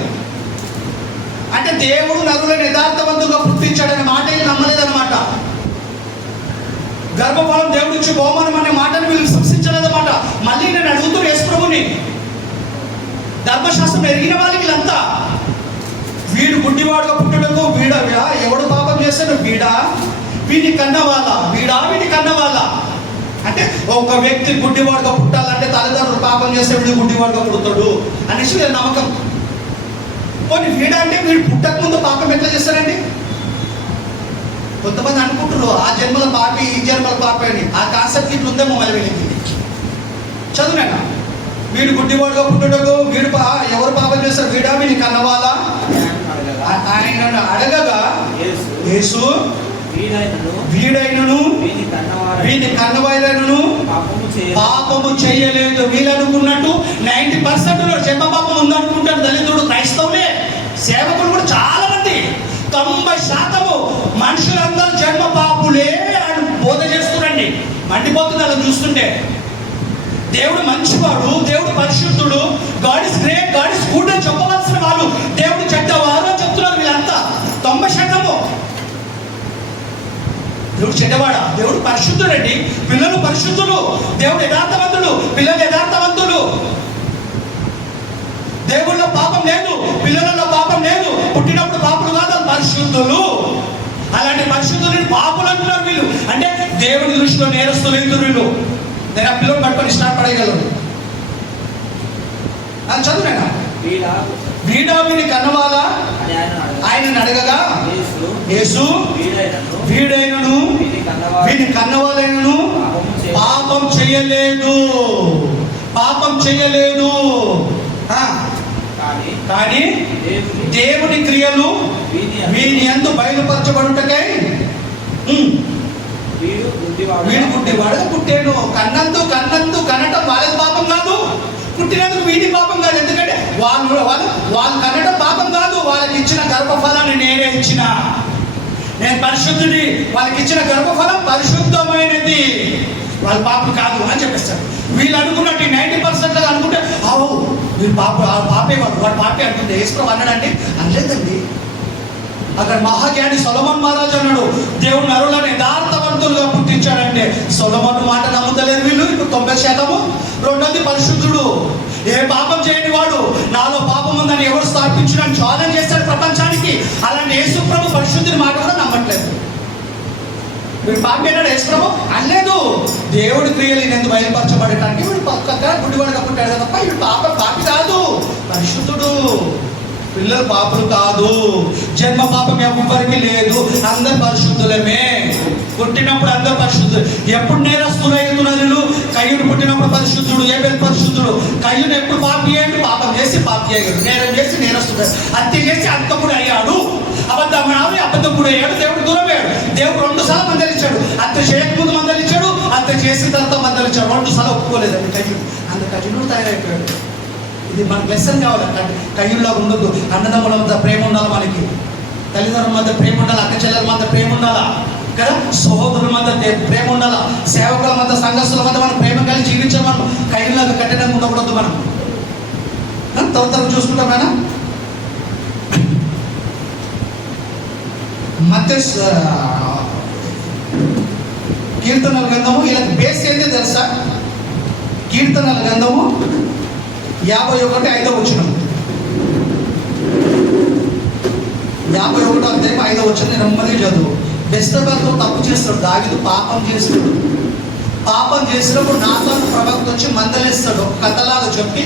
అంటే దేవుడు నరులను యథార్థవంతులుగా పుట్టించాడనే మాట వీళ్ళు నమ్మలేదన్నమాట. గర్భఫలం దేవుడు ఇచ్చి బహుమానం అనే మాటను వీళ్ళు విశ్వసించలేదన్నమాట. మళ్ళీ నేను అడుగుతూ యేసు ప్రభుని, ధర్మశాస్త్రం ఎరిగిన వాళ్ళు వీళ్ళంతా. వీడు గుడ్డివాడుగా పుట్టుటకు ఎవడు పాపం చేస్తాడు? వీడి కన్నవాళ్ళ అంటే ఒక వ్యక్తి గుడ్డివాడుగా పుట్టాలంటే తల్లిదండ్రులు పాపం చేస్తే వీడు గుడ్డివాడుగా పుడతాడు అనేసి వీళ్ళ నమ్మకం. కొన్ని వీడంటే వీడు పుట్టక ముందు పాపం ఎట్లా చేస్తారండి? కొంతమంది అనుకుంటున్నారు ఆ జన్మల పాపి ఈ జన్మల పాపి అని. ఆ కాన్సెప్ట్ ఇట్లా ఉందేమో మళ్ళీ వెళ్ళింది. చదువునా, వీడు గుడ్డివాడుగా పుట్టుటకు ఎవరు పాపం చేస్తారు? వీడి కన్నవాళ్ళ. ఆయన అడగగా యేసు వీడైనను వీని కన్నవాళ్ళను పాపము చేయలేదు. వీళ్ళు అనుకున్నట్టు 90% జన్మ పాపం ఉందనుకుంటాడు దళితుడు, క్రైస్తవులే, సేవకులు కూడా చాలా మంది. 90% మనుషులందరూ జన్మ పాపులే అని బోధ చేస్తున్నారండి. మండిపోతుంది అలా చూస్తుంటే. దేవుడు మంచివాడు, దేవుడు పరిశుద్ధుడు, God is great, God is good అని చెప్పవలసిన వాళ్ళు దేవుడు చెడ్డవారు అని చెప్తున్నారు వీళ్ళంతా. 90%. దేవుడు చెడ్డవాడా? దేవుడు పరిశుద్ధుడండి, పిల్లలు పరిశుద్ధులు. దేవుడు యథార్థవంతుడు, పిల్లలు యథార్థవంతులు. దేవుళ్ళలో పాపం లేదు, పిల్లలలో పాపం లేదు. పుట్టినప్పుడు పాపులు కాదు, పరిశుద్ధులు. అలాంటి పరిశుద్ధులని పాపులు అంటున్నారు వీళ్ళు. అంటే దేవుడి దృష్టిలో నేరస్తులు ఎందుకు వీళ్ళు? నేను ఆ పిల్లలు పట్టుకొని స్టార్ట్ పడేయగలరు. అది చదువునేనా? వీడా వీని కన్నవాలా ఆయనను అడగగా యేసు వీడైనను వీని కన్నవాలైనను పాపం చేయలేదు, పాపం చేయలేదు. కానీ దేవుని క్రియలు వీని యందు బయలుపరచబడుటకై వీడు గుడ్డివాడుగా పుట్టాడు. కన్నందు కనటం వాళ్ళది పాపం కాదు, పుట్టినందుకు వీడి పాపం కాదు. ఎందుకంటే వాళ్ళు కనటం పాపం కాదు. వాళ్ళకి ఇచ్చిన గర్భఫలాన్ని నేనే ఇచ్చిన, నేను పరిశుద్ధుడి. వాళ్ళకి ఇచ్చిన గర్భఫలం పరిశుద్ధమైనది, వాళ్ళ పాపం కాదు అని చెప్పేస్తారు. వీళ్ళు అనుకున్నట్టు 90% అనుకుంటే వీళ్ళు పాపే వాడు పాపే అంటుంది. యేసు అన్నాడండి? అనలేదండి. అక్కడ మహాజ్ఞాని సొలొమోను మహారాజు అన్నాడు, దేవుడు నరులను యథార్థవంతులుగా పుట్టించాడంటే సొలొమోను మాట నమ్ముతలేదు వీళ్ళు. ఇప్పుడు 90%. రెండోది పరిశుద్ధుడు, ఏ పాపం చేయని వాడు. నాలో పాపం ఉందని ఎవరు స్థాపించడానికి ఛాలెంజ్ చేశాడు ప్రపంచానికి. అలాంటి యేసు ప్రభు పరిశుద్ధిని మాట కూడా నమ్మట్లేదు. వీడు పాపం ఏంటాడు? యేసు ప్రభు అనలేదు. దేవుడి క్రియలు ఎందుకు బయలుపరచబడటానికి వీడు పక్కగా గుడ్డివాడుగా పుట్టాడు తప్ప వీడు పాపి కాదు, పరిశుద్ధుడు. పిల్లలు పాపలు కాదు, జన్మ పాపం ఎవరికి లేదు, అందరు పరిశుద్ధులమే. పుట్టినప్పుడు అందరు పరిశుద్ధులు. ఎప్పుడు నేరస్తులు అవుతున్నారు? కయ్యూను పుట్టినప్పుడు పరిశుద్ధుడు, ఏబేలు పరిశుద్ధుడు. కయ్యూను ఎప్పుడు పాపి అయ్యాడు? పాపం చేసి పాపి అయ్యాడు, నేరం చేసి నేరస్తుడు, హత్య చేసి అంతకుడు అయ్యాడు, అబద్ధకుడు అయ్యాడు, దేవుడు దూరం అయ్యాడు. దేవుడు 2 సార్లు మందలిచ్చాడు. హత్య చేయకముందు మందలిచ్చాడు, హత్య చేసిన తర్వాత మందలిచ్చాడు. 2 సార్లు ఒప్పుకోలేదండి కయ్యూను. అందుకు కయ్యూను తయారైపోయాడు. ఇది మనకు లెసన్ కావాలి. కయ్యూలా ఉండదు. అన్నదమ్ముల మధ్య ప్రేమ ఉండాలి, మనకి తల్లిదండ్రుల మధ్య ప్రేమ ఉండాలి, అక్క చెల్లెల మధ్య ప్రేమ ఉండాలా కదా, సహోదరుల మధ్య ప్రేమ ఉండాలా, సేవకుల మధ్య, సంఘస్థుల మధ్య మనం ప్రేమ కలిగి జీవించాం. మనం కయ్యూలాగా కట్టడానికి ఉండకూడదు. మనం త్వర చూసుకుంటాం మేడం. మత్తయి కీర్తనల గ్రంథము, వీళ్ళకి బేస్ ఏంటి తెలుసా? కీర్తనల గ్రంథము 51:5 వచనం. 51 అధ్యాయం 5 వచనం నెమ్మది చదువు. బెత్షెబాతో తప్పు చేస్తాడు దావీదు, పాపం చేస్తాడు. పాపం చేసినప్పుడు నాతాను ప్రవక్త వచ్చి మందలిస్తాడు, కథలాగా చెప్పి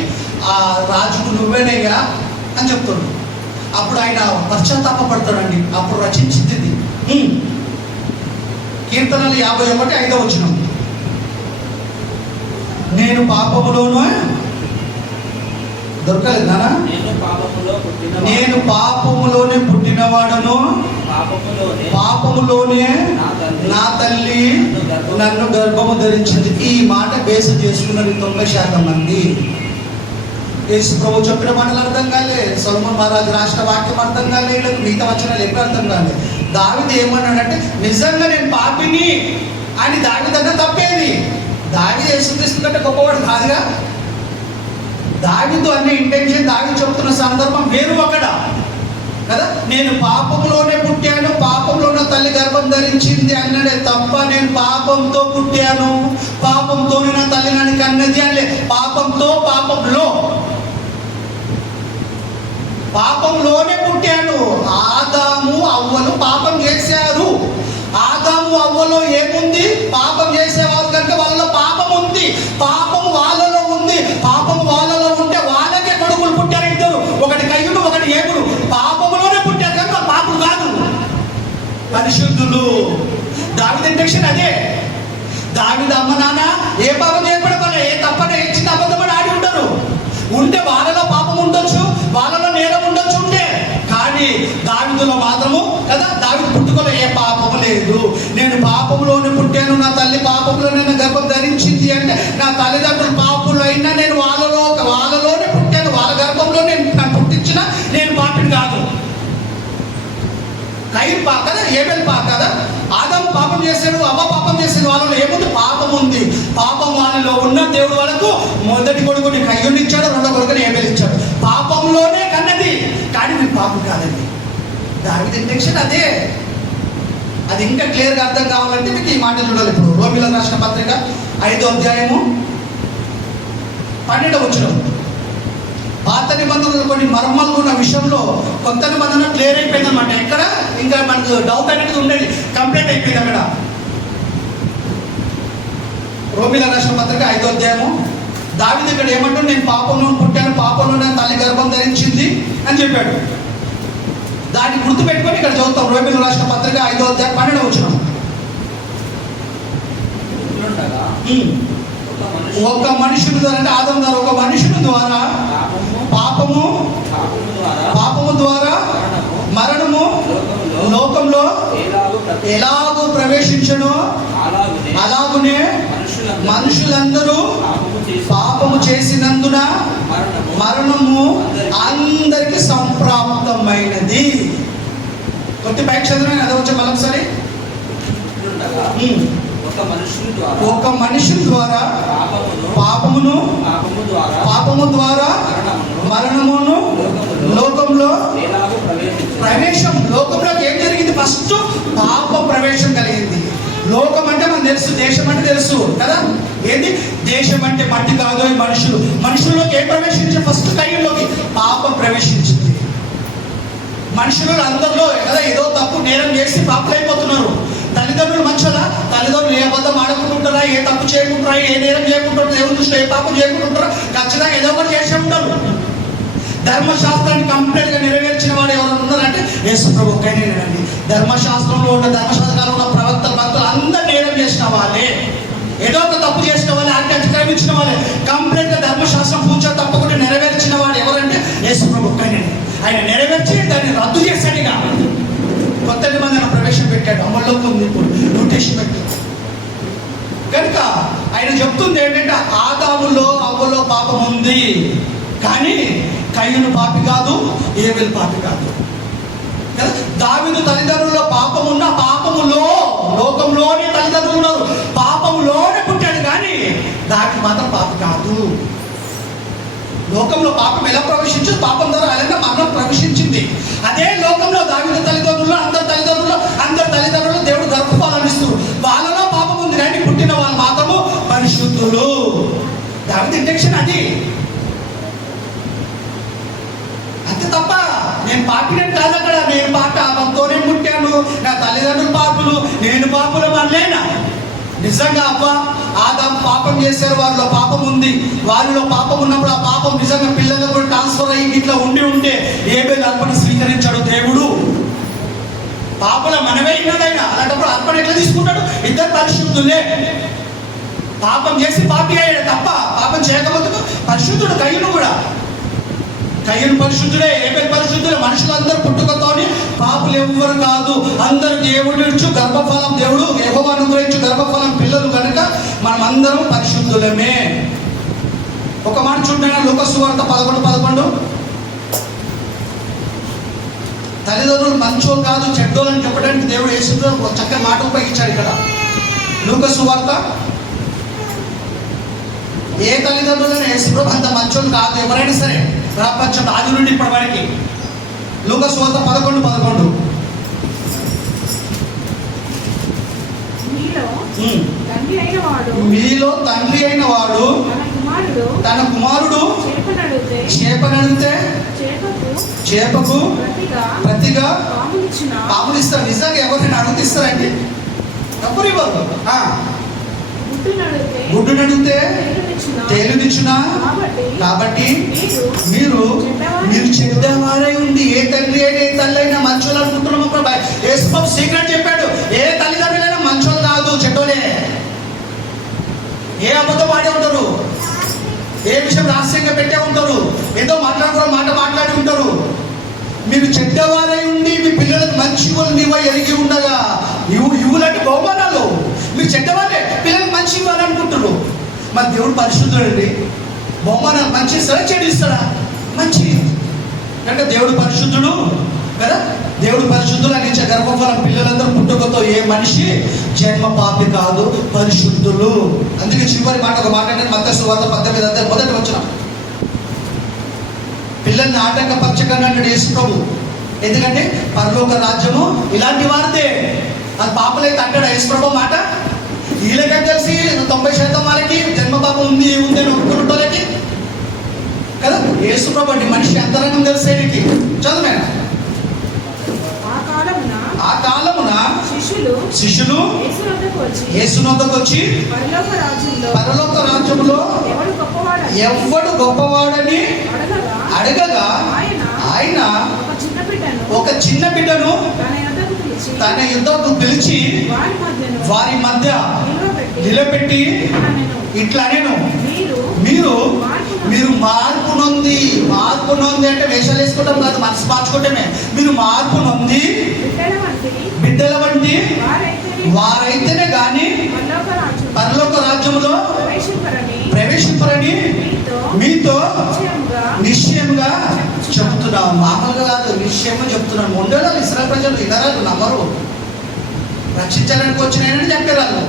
ఆ రాజుకు నువ్వేనయ్యా అని చెప్తాడు. అప్పుడు ఆయన పశ్చాత్తాపడతాడండి. అప్పుడు రచించింది ఇది. కీర్తనలు 51:5 వచనం. నేను పాపములోనూ దొరకలేదు నానా, నేను పాపములోనే పుట్టినవాడను, పాపములోనే నా తల్లి నన్ను గర్భము ధరించింది. ఈ మాట బేస్ చేసుకున్నది 90% మంది. యేసు ప్రభు చెప్పిన మాటలు అర్థం కాలే, సొలొమోను మహారాజు రాసిన వాక్యం అర్థం కాలేదు, మిగతా వచనాలు ఎప్పుడు అర్థం కాలేదు. దావీదు ఏమన్నాడంటే నిజంగా నేను పాపిని అని దావీదు తప్పేది. దావీదు యేసుక్రీస్తు కంటే గొప్పవాడు కాదుగా. దావీదు అనే ఇంటెన్షన్, దావీదు చెప్తున్న సందర్భం వేరు అక్కడ కదా. నేను పాపంలోనే పుట్టాను, పాపంలోనే తల్లి గర్భం ధరించింది అన్నదే తప్ప నేను పాపంతో పుట్టాను, పాపంతోనే నా తల్లి నన్ను కన్నది అనలే. పాపంలోనే పుట్టాను. ఆదాము అవ్వలు పాపం చేశారు. ఆదాము అవ్వలో ఏముంది? పాపం చేసేవారు కనుక వాళ్ళలో పాపం ఉంది. పాపం వాళ్ళలో ఉంది. పాపం వాళ్ళలో ఉంటే వాళ్ళకే కొడుకులు పుట్టారు ఇద్దరు, ఒకటి కయ్యూను ఒకటి ఏబులు. పాపంలోనే పుట్టారు కనుక పాపం కాదు, పరిశుద్ధులు. దావీదు ఇంటెన్షన్ అదే. దావీదు అమ్మ నాన్న ఏ పాపం చేయబడతారు, ఏ తప్పన ఏ చిన్న అబద్ధమని ఆడి ఉంటారు. ఉంటే వాళ్ళలో పాపం ఉండొచ్చు, వాళ్ళలో నేరం ఉండొచ్చు ఉంటే, కానీ దావీదులో మాత్రము కదా, దావీదు పుట్టుకలో ఏ పాపము లేదు. నేను పాపంలోనే పుట్టాను, నా తల్లి పాపంలో నేను గర్భం ధరించింది అని కయ్యూను కదా, ఏబేలు కదా. ఆదాము పాపం చేశాడు, అవ్వ పాపం చేశాడు. వాళ్ళలో ఏముంది? పాపం ఉంది. పాపం వాళ్ళలో ఉన్న దేవుడు వాళ్ళకు మొదటి కొడుకుని కయ్యూని ఇచ్చాడు, రెండో కొడుకుని ఏబేలు ఇచ్చాడు. పాపంలోనే కన్నది, కానీ మీరు పాపం కాదండి. దావీదు ఇంటెన్షన్ అదే. అది ఇంకా క్లియర్గా అర్థం కావాలంటే మీకు ఈ మాట చూడాలి. ఇప్పుడు రోమీయులకు రాసిన పత్రిక 5వ అధ్యాయము 12వ వచనం. పాత నిబంధనలు కొన్ని మర్మాలు ఉన్న విషయంలో కొత్త నిబంధన క్లియర్ అయిపోయింది అనమాట. ఎక్కడ ఇంకా మనకు డౌట్ అనేది ఉండేది, కంప్లీట్ అయిపోయింది అక్కడ. రోమీయులకు రాసిన పత్రిక 5వ అధ్యాయము. దావీదు ఇక్కడ ఏమంటాడు? నేను పాపంలో పుట్టాను, పాపంలో నా తల్లి గర్భం ధరించింది అని చెప్పాడు. దాన్ని గుర్తుపెట్టుకొని ఇక్కడ చదువుతాం. రోమీయులకు రాసిన పత్రిక 5వ అధ్యాయం 12వ వచనం. ఒక మనుషుని ద్వారా, అంటే ఆదాము ద్వారా, ఒక మనుషుని ద్వారా పాపము ద్వారా మరణము లోకంలో ఎలాగూ ప్రవేశించను, అలాగునే మనుషులందరూ పాపము చేసినందున మరణము అందరికి సంప్రాప్తమైనది. కొద్ది పైకి చదువు, అది వచ్చే మళ్ళీ ఒకసారి. ఒక మనుషుని ద్వారా పాపము ద్వారా మరణమును లోకంలో ప్రవేశం. లోకంలోకి ఏం జరిగింది? ఫస్ట్ పాప ప్రవేశం కలిగింది. లోకం అంటే మనకు తెలుసు, దేశం అంటే తెలుసు కదా. ఏంది? దేశం అంటే మట్టి కాదు, మనుషుల్లోకి ఏం ప్రవేశించి? ఫస్ట్ కయ్యూలోకి పాపం ప్రవేశించింది. మనుషులు అందరిలో కదా ఏదో తప్పు నేరం చేసి పాపలైపోతున్నారు. తల్లిదండ్రులు మంచోలా? తల్లిదండ్రులు ఏ అబద్ధం ఆడుకుంటుంటారా, ఏ తప్పు చేయకుంటారా, ఏ నేరం చేయకుంటారు, దేవుని దృష్టిలో ఏ పాపం చేయకుంటుంటారా, ఖచ్చితంగా ఏదో ఒకటి చేసే ఉంటారు. ధర్మశాస్త్రాన్ని కంప్లీట్గా నెరవేర్చిన వాడు ఎవరైనా ఉన్నారంటే యేసు ప్రభు ఒక్కనేనండి. ధర్మశాస్త్రంలో ఉన్న ధర్మశాస్త్రాలు ఉన్న ప్రవక్తలు భక్తులు అందరూ నేరం చేసిన వాళ్ళే, ఏదో ఒక తప్పు చేసిన వాళ్ళే, అతిక్రమించిన వాళ్ళే. కంప్లీట్గా ధర్మశాస్త్రం పూజ తప్పకుండా నెరవేర్చిన వాడు ఎవరంటే యేసు ప్రభు ఒక్కనే. ఆయన నెరవేర్చి దాన్ని రద్దు చేశాడు. ఇక కొత్త నిబంధన ప్రవేశపెట్టాడు, అమల్లోకి ఉంది, ఇప్పుడు నోటేషన్ పెట్టాడు. కనుక ఆయన చెప్తుంది ఏంటంటే ఆదాములో అవ్వలో పాపం ఉంది, కానీ కయ్యూను పాపి కాదు, ఏబేలు పాపి కాదు. దావీదు తల్లిదండ్రుల్లో పాపం ఉన్న, పాపములో లోకంలోనే తల్లిదండ్రులు ఉన్నారు, పాపములోనే పుట్టాడు, కానీ దానికి మాత్రం పాప కాదు. లోకంలో పాపం ఎలా ప్రవేశించదు? పాపం ద్వారా అలాగే మరణం ప్రవేశించింది. అదే లోకంలో దావీదు తల్లిదండ్రులు, అందరి తల్లిదండ్రులు దేవుడు గర్భఫలాన్ని ఇస్తారు. వాళ్ళలో పాపం ఉంది, కానీ పుట్టిన వాళ్ళు మాత్రము పరిశుద్ధులు. దావీదు ఇంటెన్షన్ అది. అంతే తప్ప నేను పాపినట్టు కాదు. అక్కడ నేను పాపంతోనే పుట్టాను, నా తల్లిదండ్రులు పాపులు, నేను పాపులు అనలేనా? నిజంగా ఆదాము పాపం చేశారు, వారిలో పాపం ఉంది. వారిలో పాపం ఉన్నప్పుడు ఆ పాపం నిజంగా పిల్లలకు ట్రాన్స్ఫర్ అయ్యి ఇట్లా ఉంటే ఏబేలు అర్పణ స్వీకరించాడు దేవుడు. పాపల మనమే ఉన్నదైనా అలాంటప్పుడు అర్పణ ఎట్లా తీసుకుంటాడు? ఇద్దరు పరిశుద్ధులే. పాపం చేసి పాపి అయ్యాడు తప్ప పాపం చేయకపోతే పరిశుద్ధుడు. కయ్యూను కూడా, కయ్యూను పరిశుద్ధుడే, ఏబేలు పరిశుద్ధులే. మనుషులందరూ పుట్టుకతోని పాపులు ఎవ్వరు కాదు. అందరూ దేవుడు ఇచ్చు గర్భఫలం, దేవుడు యెహోవా అనుగ్రహించు గర్భఫలం పిల్లలు. కనుక మనం అందరం పరిశుద్ధులమే. ఒక మాట చూడండి, లూకా సువార్త 11:11. తల్లిదండ్రులు మంచో కాదు చెడ్డోలని చెప్పడానికి దేవుడు యేసుతో ఒక చక్కని మాట ఉపయోగించాడు ఇక్కడ. లూకా సువార్త, ఏ తల్లిదండ్రులైనా యేసుప్రభు అంత మంచోళ్ళు కాదు ఎవరైనా సరే, ప్రపంచం ఆది నుండి ఇప్పటి వరకు. లూకా సువార్త 11:11. మీలో తండ్రి అయిన వాడు తన కుమారుడు చేపనడిగితే చేపకు ప్రతిగా పాములు ఇస్తారు. నిజంగా ఎవరైనా అడుగుతిస్తారండి? ఎవరు ఇవ్వరు. గుడ్డు నడిగితే తేలునిచ్చునా? కాబట్టి మీరు చెడ్డవారై ఉండి ఏ తండ్రి అయినా ఏ తల్లి అయినా మంచోళ్ళు అనుకుంటున్నాము. యేసుప్రభు సీక్రెట్ చెప్పాడు, ఏ తల్లిదండ్రులైనా మంచోళ్ళు కాదు, చెడ్డోలే. ఏ అబద్ధం ఆడే ఉంటారు, ఏ విషయం రహస్యంగా పెట్టే ఉంటారు, ఏదో మాట్లాడి ఉంటారు. మీరు చెడ్డవారై ఉండి మీ పిల్లలకు మంచి వాళ్ళనివ్వ ఎరిగి ఉండగా ఇవ్వులంటే బహుమానాలు. మీరు చెడ్డవారే, పిల్లలకు మంచి ఇవ్వాలనుకుంటున్నారు. మరి దేవుడు పరిశుద్ధుడు అండి. బహుమానాలు మంచి ఇస్తాడా చెడు ఇస్తాడా? మంచి. అంటే దేవుడు పరిశుద్ధుడు కదా. దేవుడు పరిశుద్ధులు అందించే గర్భఫలం పిల్లలందరూ పుట్టుకతో ఏ మనిషి జన్మ పాపి కాదు, పరిశుద్ధులు. అందుకే చివరి మాట ఒక మాట అంటే మత్తయి సువార్త 18 మొదటి వచనం, పిల్లల్ని ఆటంకపరచకండి అంటాడు యేసు ప్రభు. ఎందుకంటే పరలోక రాజ్యము ఇలాంటి వారిదే. అది పాపలైతే అంటాడు యేసు ప్రభు మాట. వీళ్ళకే తెలిసి 90% వాళ్ళకి జన్మ పాపం ఉంది అని ఒప్పుకున్నోళ్ళకి కదా. యేసు ప్రభు అంటే మనిషి అంతరంగం తెలిసేనికి చదువునా. ఆ కాలమున శిష్యులు యేసునొద్దకు వచ్చి పరలోక రాజ్యంలో ఎవడు గొప్పవాడని అడగగా ఆయన ఒక చిన్న బిడ్డను తన యుద్ధకు పిలిచి వారి మధ్య నిలబెట్టి ఇట్లా నేను మీరు మార్పు నొంది అంటే వేషాలు వేసుకోవడం కాదు, మనసు మార్చుకోవటమే. మీరు మార్పు నొంది బిడ్డల వంటి వారైతేనే గాని పరలోక రాజ్యంలో ప్రవేశింపరని మీతో నిశ్చయంగా చెప్తున్నాను. మామూలుగా కాదు, నిశ్చయంగా చెప్తున్నాను. మొండలు ఇశ్రాయేలు ప్రజలు ఇతరాలు నమ్మరు. రక్షించడానికి వచ్చినాయని చెప్పారు.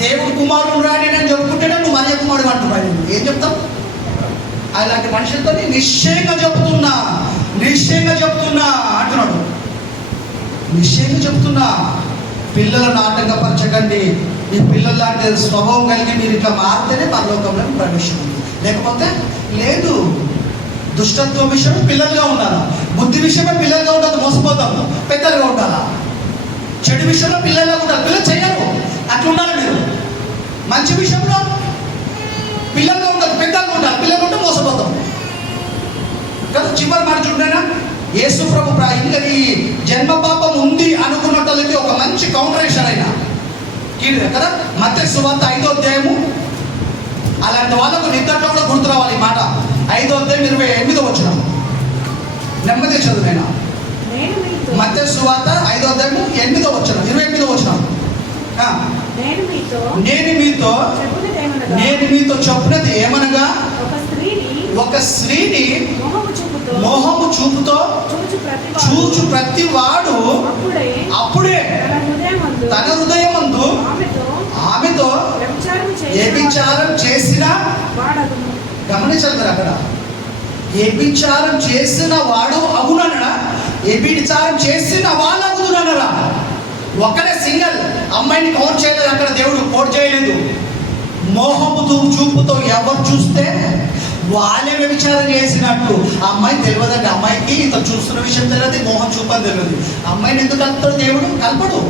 దేవుడు కుమారుడు రాని అని చెప్పుకుంటేనే నువ్వు మరియ కుమారుడు అంటున్నాడు. ఏం చెప్తావు? అలాంటి మనుషులతో నిశ్చయంగా చెప్తున్నా అంటున్నాడు. నిశ్చయంగా చెప్తున్నా, పిల్లలను ఆటంకపరచకండి. ఈ పిల్లల లాంటి స్వభావం కలిగి మీరు ఇట్లా మారితేనే పరలోకంలో ప్రవేశం ఉంది, లేకపోతే లేదు. దుష్టత్వ విషయం పిల్లలుగా ఉండాలా, బుద్ధి విషయమే పిల్లలుగా ఉండాలి, మోసపోతాము. పెద్దలుగా ఉండాలా. చెడు విషయంలో పిల్లలుగా ఉండాలి, పిల్లలు చేయరు. అట్లా ఉండాలి మీరు. మంచి విషయంలో పిల్లలుగా ఉండాలి, పెద్దలుగా ఉండాలి. పిల్లలు ఉంటే మోసపోతాం కదా. చివరి మాట చూడైనా యేసు ప్రభు ఇంకా ఈ జన్మ పాపం ఉంది అనుకున్నట్లకి ఒక మంచి కౌంటరేషన్ అయినా కదా. మత్తయి సువార్త 5వ అధ్యాయము. అలాంటి వాళ్ళకు నిద్రలో కూడా గుర్తు రావాలి ఈ మాట. 5వ అధ్యాయం 28వ వచనం. నెమ్మది చదువునైనా మత్తయి సువార్త 5వ అధ్యాయము 8వ వచనం, 28వ వచనం. నేను మీతో చెప్పినది ఏమనగా, ఒక స్త్రీని మోహము చూపుతో చూచు ప్రతి వాడు అప్పుడే తన హృదయమందు ఆమెతో వ్యభిచారం చేసిన, గమనించాలి మీరు అక్కడ, వ్యభిచారం చేసిన వాడు అగునరా, వ్యభిచారం చేసిన వాళ్ళు అగునరా. ఒక్కడే సింగల్ అమ్మాయిని కౌంట్ చేయలేదు అక్కడ, దేవుడు కోట్ చేయలేదు. మోహముతో చూపుతో ఎవరు చూస్తే వాళ్ళే వ్యభిచారం చేసినట్టు. అమ్మాయి తెలియదండి, అమ్మాయికి ఇంత చూస్తున్న విషయం తెలియదు, మోహం చూపని తెలియదు. అమ్మాయిని ఎందుకు కలుపుతాడు దేవుడు? కలపడు.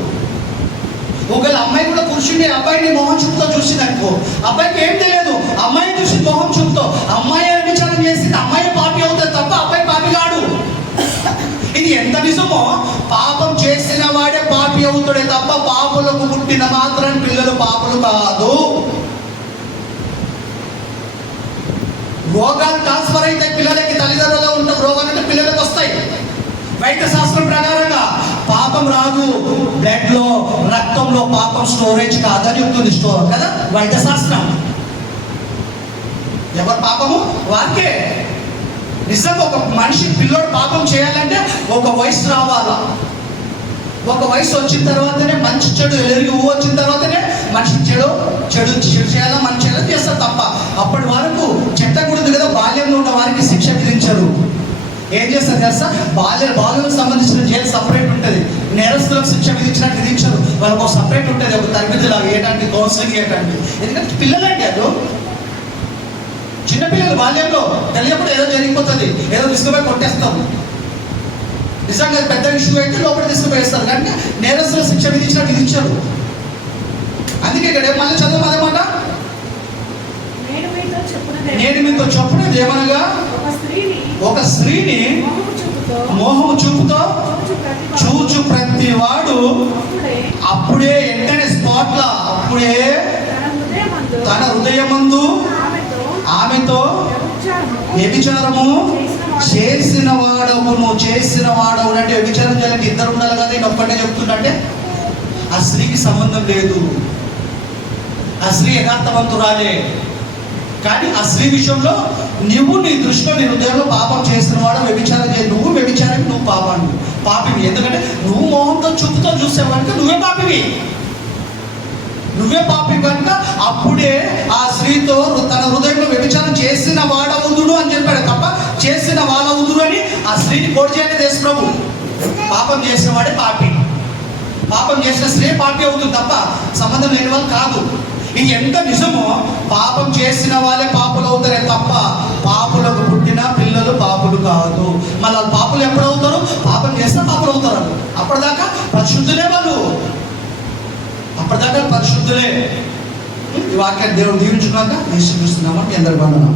ఒకవేళ అమ్మాయి కూడా పురుషుని అబ్బాయిని మోహం చూపుతో చూసింది అనుకో, అబ్బాయికి ఏం తెలియదు. అమ్మాయిని చూసి మోహం చూపుతో అమ్మాయి వ్యభిచారం చేసింది, అమ్మాయి పాపి అవుతుంది తప్ప అబ్బాయి పాపి కాడు. ఇది ఎంత నిజమో, పాపం చేసిన వాడే పాపి అవుతాడే తప్ప పాపులకు పుట్టిన మాత్రం పిల్లలు పాపులు కాదు. రోగాలు ట్రాన్స్ఫర్ అయితే పిల్లలకి తల్లిదండ్రులు ఉన్న రోగాలు అంటే పిల్లలకు వస్తాయి. వైద్య శాస్త్రం ప్రకారంగా పాపం రాదు, బ్లడ్ లో రక్తంలో పాపం స్టోరేజ్ కాదని చెప్తుంది స్టోర్ కదా వైద్య శాస్త్రం. ఎవరు పాపము వారికే. నిజంగా ఒక మనిషి పిల్లోడు పాపం చేయాలంటే ఒక వయసు రావాలా. ఒక వయసు వచ్చిన తర్వాతనే మంచి చెడు ఎరిగి వచ్చిన తర్వాతనే మనిషి చెడు చేయాలా, మంచి చేయాలా చేస్తారు తప్ప అప్పటి వరకు చెట్టకూడదు కదా. బాల్యంలో ఉన్న వారికి శిక్ష విధించరు. ఏం చేస్తారు తెలుసా? బాల్యాలకు సంబంధించిన జైలు సపరేట్ ఉంటుంది. నేరస్తులకు శిక్ష విధించరు. వాళ్ళకు ఒక సపరేట్ ఉంటుంది, ఒక తరగతిలాగా ఏటానికి కౌన్సిలింగ్ ఏటానికి. ఎందుకంటే పిల్లలంటే అది చిన్నపిల్లలు బాల్యంలో తెలియకుండా ఏదో జరిగిపోతుంది, ఏదో తీసుకుపోయి కొట్టేస్తాము. నిజంగా పెద్ద విషయం అయితే లోపల తీసుకుపోయేస్తారు, కానీ నేరస్తుల శిక్ష విధించరు. అందుకే ఇక్కడ మళ్ళీ చదువు అదనమాట. నేను మీతో చెప్పినది ఏమనగా, ఒక స్త్రీని మోహము చూపుతో చూచు ప్రతి వాడు అప్పుడే వెంటనే స్పాట్లా అప్పుడే తన హృదయమందు ఆమెతో వ్యభిచారము చేసిన వాడవును అంటే వ్యభిచారం చేయాలంటే ఇద్దరు ఉండాలి కదా. నేను ఒక్కటే చెప్తున్నట్టే ఆ స్త్రీకి సంబంధం లేదు. ఆ స్త్రీ యథార్థవంతురాలే, కానీ ఆ స్త్రీ విషయంలో నువ్వు నీ దృష్టిలో నీ హృదయంలో పాపం చేసిన వాడు వ్యభిచారం చేయ, నువ్వు వ్యభిచారం, నువ్వు పాపాన్ని పాపివి. ఎందుకంటే నువ్వు మోహంతో చూపుతో చూసావు కనుక నువ్వే పాపివి కనుక అప్పుడే ఆ స్త్రీతో తన హృదయంలో వ్యభిచారం చేసిన వాడవుదుడు అని చెప్పాడు తప్ప చేసిన వాడవుదుడు అని ఆ స్త్రీని కోడి చేయలేదు యేసు ప్రభు. పాపం చేసిన వాడే పాపి, పాపం చేసిన స్త్రీ పాపి అవుతుంది తప్ప సంబంధం లేని వాళ్ళు కాదు. ఇది ఎంత నిజమో పాపం చేసిన వాళ్ళే పాపులు అవుతారే తప్ప పాపులకు పుట్టిన పిల్లలు పాపులు కాదు. మళ్ళీ వాళ్ళు పాపులు ఎప్పుడు అవుతారు? పాపం చేస్తే పాపులు అవుతారు. అప్పటిదాకా పరిశుద్ధులే వాళ్ళు, అప్పటిదాకా పరిశుద్ధులే. ఈ వాక్యాన్ని దేవుడు దీవించుకున్నాక యేసు క్రీస్తు నామమున మీ అందరి వందనాలు.